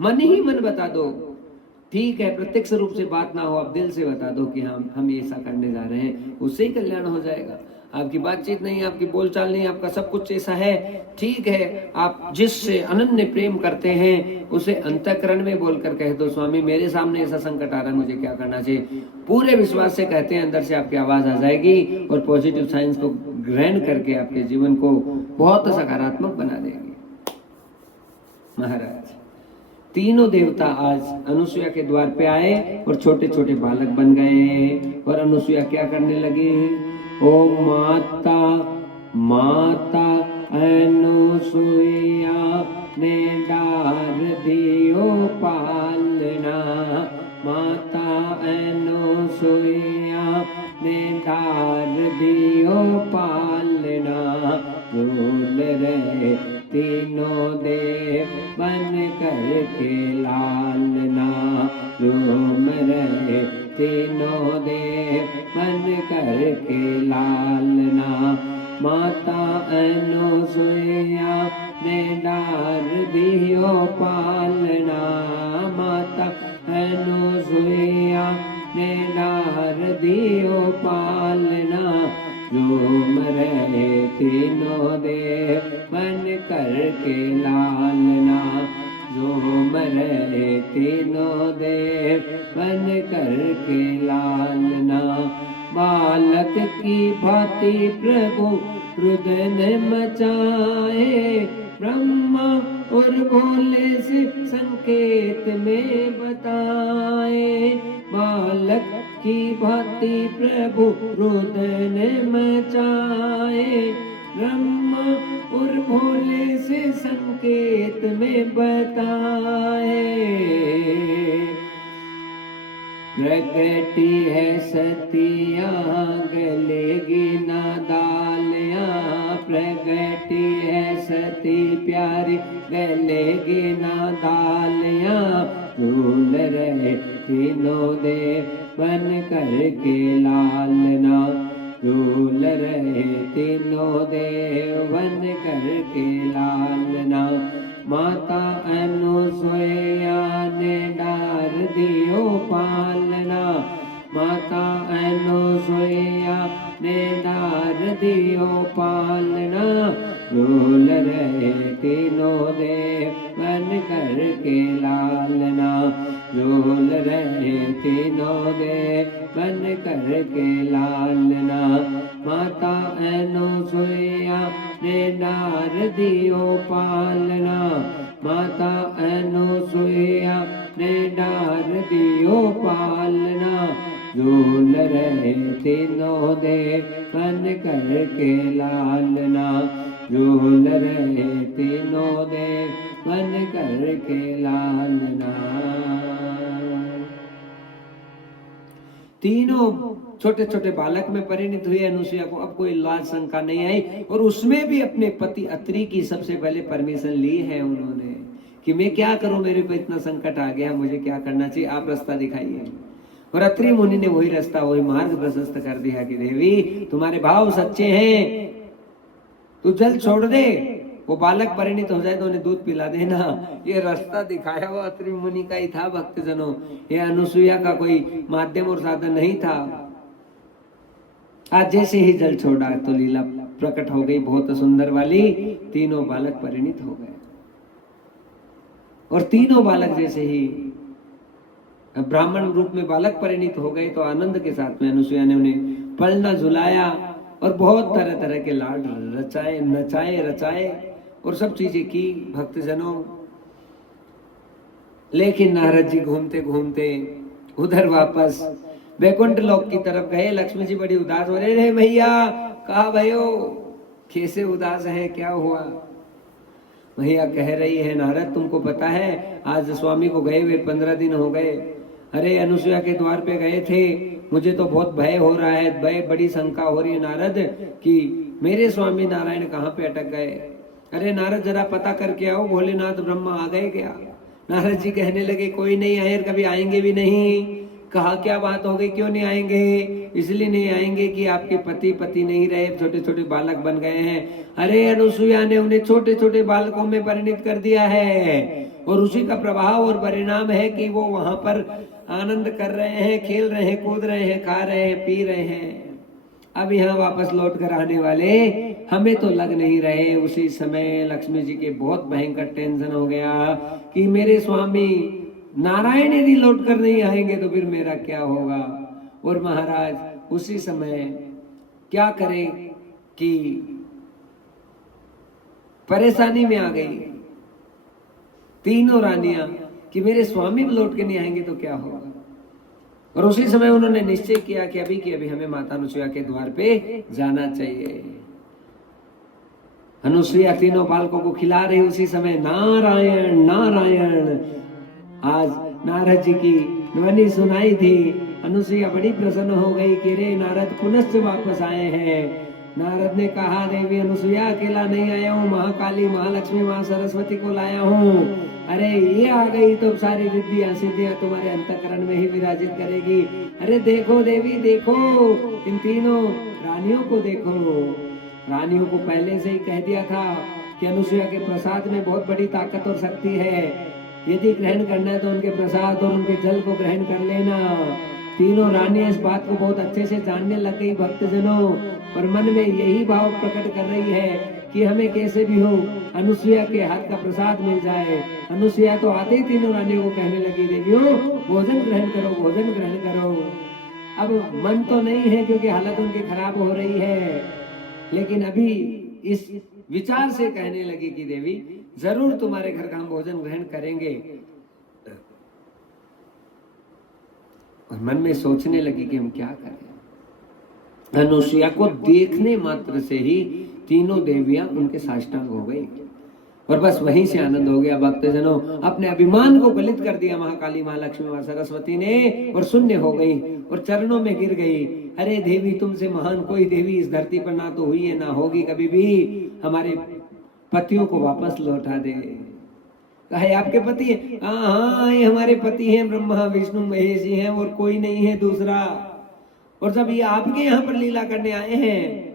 मन ही मन बता दो। ठीक है, प्रत्यक्ष रूप से बात ना हो, आप दिल से बता दो कि हम ऐसा करने जा रहे हैं, उससे ही कल्याण हो जाएगा। आपकी बातचीत नहीं, आपकी बोलचाल नहीं, आपका सब कुछ ऐसा है, ठीक है, आप जिससे अनन्य प्रेम करते हैं उसे अंतःकरण में बोलकर कह दो, स्वामी मेरे सामने ऐसा संकट आ रहा है, मुझे क्या करना चाहिए। पूरे विश्वास से कहते हैं, अंदर से आपकी आवाज आ जाएगी और पॉजिटिव साइंस को ग्रहण करके आपके जीवन को बहुत सकारात्मक बना देगी। महाराज तीनों देवता आज अनुसुईया के द्वार पे आए और छोटे छोटे बालक बन गए। और अनुसुईया क्या करने लगी, ओ माता माता अनुसुईया ने डार दियो पालना, माता अनुसुईया ने डार दियो पालना, बोल रहे तीनों देव बन कर के लालना, रोम रहे तीनों देव बन कर के लालना, माता अनुसुईया ने डार दियो पालना, माता अनुसुईया ने डार दियो पालना, रोम रहे तीनों देव बन कर के लालना, रोम रहे तीनों देव बन कर के लालना, बालक की भांति प्रभु रुदन मचाए, ब्रह्मा और भोले से संकेत में बताए, बालक की भांति प्रभु रुदन मचाए, ब्रह्मा और भोले से संकेत में बताए, प्रगटी है सतिया गलेगी ना दालिया, प्रगटी है सती प्यारी गलेगी ना दालिया, झूल रहे तीनों देव बन कर के लालना, झूल रहे तीनों देव बन कर के लालना, माता अनुसुईया ने डार दियो पालना, माता अनुसुईया ने डार दियो पालना, झूल रहे तीनों देव बन कर के लालना, झूल रहे तीनों देव बन कर के लालना, माता अनुसुईया ने डार दियो पालना, माता अनुसुईया ने डार दियो पालना, झूल रहे तीनों देव बन कर के लालना, झूल रहे तीनों देव बन कर के लालना। तीनों छोटे छोटे बालक में परिणित हुई अनुसुईया को। अब कोई लाज शंका नहीं आई, और उसमें भी अपने पति अत्रि की सबसे पहले परमिशन ली है उन्होंने कि मैं क्या करूं, मेरे पे इतना संकट आ गया, मुझे क्या करना चाहिए, आप रास्ता दिखाइए। और अत्रि मुनि ने वही रास्ता, वही मार्ग प्रशस्त कर दिया कि देवी तुम्हारे भाव सच्चे हैं, तू जल छोड़ दे, वो बालक परिणित हो जाए तो उन्हें दूध पिला देना। ये रास्ता दिखाया वो अत्रि मुनि का ही था भक्तजनों, ये अनुसुईया का कोई माध्यम और साधन नहीं था। आज जैसे ही जल छोड़ा तो लीला प्रकट हो गई बहुत सुंदर वाली, तीनों बालक परिणित हो गए। और तीनों बालक जैसे ही ब्राह्मण रूप में बालक परिणित हो गए तो आनंद के साथ में अनुसुईया ने उन्हें पलना झुलाया और बहुत तरह तरह के लाड रचाए, नचाए रचाए और सब चीजें की भक्तजनों। लेकिन नारद जी घूमते घूमते उधर वापस वैकुंठ लोक की तरफ गए। लक्ष्मी जी बड़ी उदास हो रहे, भैया कहा भयो, कैसे उदास है, क्या हुआ? भैया कह रही है, नारद तुमको पता है आज स्वामी को गए हुए 15 दिन हो गए। अरे अनुसुईया के द्वार पे गए थे, मुझे तो बहुत भय हो रहा है, भय बड़ी शंका हो रही है नारद कि मेरे स्वामी नारायण कहाँ पे अटक गए। अरे नारद जरा पता करके आओ, भोलेनाथ ब्रह्मा आ गए क्या? नारद जी कहने लगे कोई नहीं आए, कभी आएंगे भी नहीं। कहा क्या बात हो गई, क्यों नहीं आएंगे? इसलिए नहीं आएंगे कि आपके पति नहीं रहे, छोटे छोटे बालक बन गए हैं। अरे अनुसुईया ने उन्हें छोटे छोटे बालकों में परिणित कर दिया है, और उसी का प्रभाव और परिणाम है कि वो वहां पर आनंद कर रहे हैं, खेल रहे हैं, कूद रहे हैं, खा रहे हैं, पी रहे हैं। अब यहाँ वापस लौट कर आने वाले हमें तो लग नहीं रहे। उसी समय लक्ष्मी जी के बहुत भयंकर टेंशन हो गया कि मेरे स्वामी नारायण यदि लौट कर नहीं आएंगे तो फिर मेरा क्या होगा। और महाराज उसी समय क्या करे कि परेशानी में आ गई तीनों रानियां कि मेरे स्वामी लौट के नहीं आएंगे तो क्या होगा। और उसी समय उन्होंने निश्चय किया कि अभी हमें माता अनुसुईया के द्वार पे जाना चाहिए। अनुसुईया तीनों बालकों को खिला रही, उसी समय नारायण नारायण आज नारद जी की ध्वनि सुनाई थी। अनुसुईया बड़ी प्रसन्न हो गई कि रे नारद पुनश्च वापस आए हैं। नारद ने कहा देवी अनुसुईया अकेला नहीं आया हूँ, महाकाली महालक्ष्मी माँ सरस्वती को लाया हूँ। अरे ये आ गई तो सारी विद्या सिद्धियां तुम्हारे अंतःकरण में ही विराजित करेगी। अरे देखो देवी देखो, इन तीनों रानियों को देखो। रानियों को पहले से ही कह दिया था कि अनुसुईया के प्रसाद में बहुत बड़ी ताकत और शक्ति है, यदि ग्रहण करना है तो उनके प्रसाद और उनके जल को ग्रहण कर लेना। तीनों रानियां इस बात को बहुत अच्छे से जानने लग गई भक्तजनों, और मन में यही भाव प्रकट कर रही है कि हमें कैसे भी हो अनुसुईया के हाथ का प्रसाद मिल जाए। अनुसुईया तो आते ही तीनों रानियों को कहने लगी देवियों भोजन ग्रहण करो, भोजन ग्रहण करो। अब मन तो नहीं है क्योंकि हालत उनकी खराब हो रही है, लेकिन अभी इस विचार से कहने लगी कि देवी जरूर तुम्हारे घर का हम भोजन ग्रहण करेंगे। और मन में सोचने लगी कि हम क्या करें। अनुसुईया को देखने मात्र से ही तीनों देवियां उनके साष्टांग हो गई, और बस वहीं से आनंद हो गया भक्तजनों। अपने अभिमान को गलित कर दिया महाकाली महालक्ष्मी माँ सरस्वती ने, और शून्य हो गई और चरणों में गिर गई। अरे देवी तुमसे महान कोई देवी इस धरती पर ना तो हुई है ना होगी कभी भी। हमारे पतियों को वापस लौटा दे। कहे आपके पति है? हाँ ये हमारे पति हैं, ब्रह्मा विष्णु महेश जी हैं, और कोई नहीं है दूसरा। और जब ये आपके यहाँ पर लीला करने आए हैं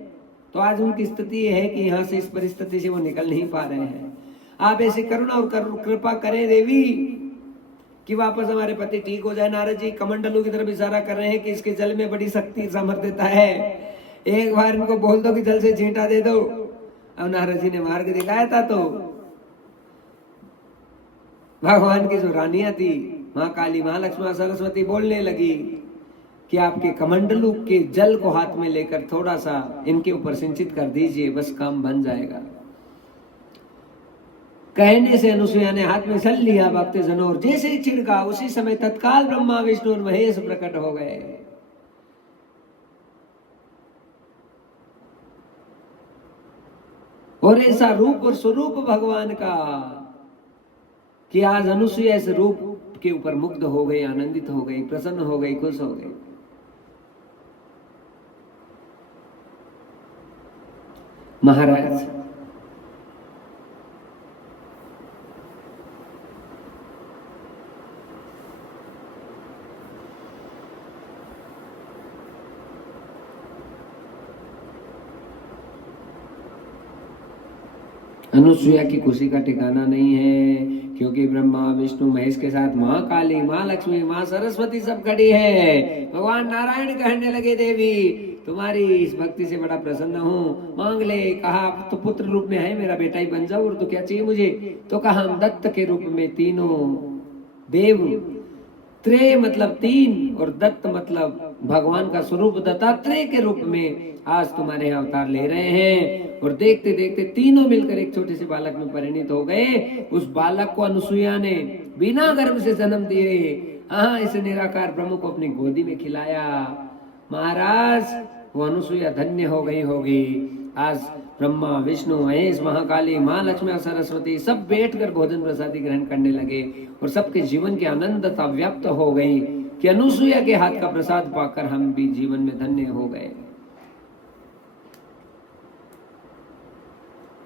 तो आज उनकी स्थिति है कि यहाँ से इस परिस्थिति से वो निकल नहीं पा रहे हैं। आप ऐसे करुणा और कृपा करें देवी कि वापस हमारे पति ठीक हो जाए। नारद जी कमंडलू की तरफ इशारा कर रहे हैं कि इसके जल में बड़ी शक्ति सामर्थ्यता है, एक बार इनको बोल दो कि जल से छींटा दे दो। अब नारद जी ने मार्ग दिखाया था तो भगवान की जो रानियां थी माँ काली महालक्ष्मी सरस्वती बोलने लगी कि आपके कमंडलू के जल को हाथ में लेकर थोड़ा सा इनके ऊपर सिंचित कर दीजिए, बस काम बन जाएगा। कहने से अनुसुईया ने हाथ में जल लिया भक्तजनों, और जैसे ही छिड़का उसी समय तत्काल ब्रह्मा विष्णु और महेश प्रकट हो गए। और ऐसा रूप और स्वरूप भगवान का कि आज अनुसुईया इस रूप के ऊपर मुग्ध हो गई, आनंदित हो गई, प्रसन्न हो गई, खुश हो गई। महाराज अनुसुईया की खुशी का ठिकाना नहीं है, क्योंकि ब्रह्मा विष्णु महेश के साथ माँ काली, माँ लक्ष्मी, माँ सरस्वती सब खड़ी है। भगवान नारायण कहने लगे, देवी तुम्हारी इस भक्ति से बड़ा प्रसन्न हूँ, मांग ले। कहा तो पुत्र रूप में है, मेरा बेटा ही बन जाओ, और तो क्या चाहिए मुझे। तो कहा हम दत्त के रूप में तीनों देव, त्रे मतलब तीन और दत्त मतलब भगवान का स्वरूप दत्तात्रेय के रूप में आज तुम्हारे यहाँ अवतार ले रहे हैं। और देखते देखते तीनों मिलकर एक छोटे से बालक में परिणित हो गए। उस बालक को अनुसुईया ने बिना गर्भ से जन्म दिए हाँ इस निराकार ब्रह्म को अपनी गोदी में खिलाया। महाराज वो अनुसुईया धन्य हो गई होगी। आज ब्रह्मा विष्णु महेश महाकाली माँ लक्ष्मी और सरस्वती सब बैठकर भोजन प्रसादी ग्रहण करने लगे और सबके जीवन की आनंदता व्याप्त हो गई कि अनुसुईया के हाथ का प्रसाद पाकर हम भी जीवन में धन्य हो गए।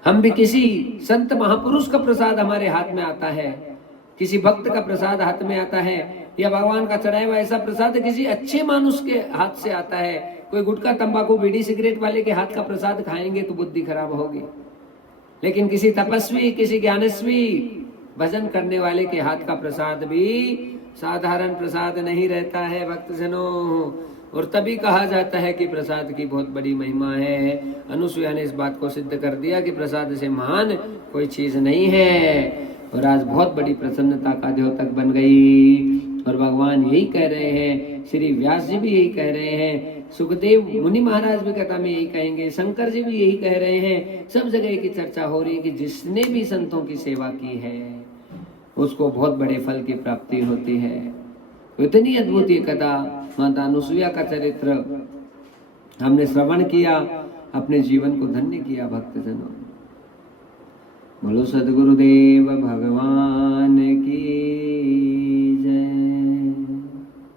हम भी किसी संत महापुरुष का प्रसाद हमारे हाथ में आता है, किसी भक्त का प्रसाद हाथ में आता है, या भगवान का चढ़ाया हुआ ऐसा प्रसाद किसी अच्छे मानुष के हाथ से आता है। कोई गुटखा तंबाकू बीड़ी सिगरेट वाले के हाथ का प्रसाद खाएंगे तो बुद्धि खराब होगी, लेकिन किसी तपस्वी किसी ज्ञानस्वी भजन करने वाले के हाथ का प्रसाद भी साधारण प्रसाद नहीं रहता है भक्तजनों। और तभी कहा जाता है कि प्रसाद की बहुत बड़ी महिमा है। अनुसुईया ने इस बात को सिद्ध कर दिया कि प्रसाद से महान कोई चीज नहीं है। और आज बहुत बड़ी प्रसन्नता का द्योतक बन गई। और भगवान यही कह रहे हैं, श्री व्यास जी भी यही कह रहे हैं, सुखदेव मुनि महाराज भी कथा में यही कहेंगे, शंकर जी भी यही कह रहे हैं। सब जगह की चर्चा हो रही है कि जिसने भी संतों की सेवा की है उसको बहुत बड़े फल की प्राप्ति होती है। इतनी अद्भुत ये कथा माता अनुसुईया का चरित्र हमने श्रवण किया, अपने जीवन को धन्य किया भक्तजनों। बोलो सद्गुरुदेव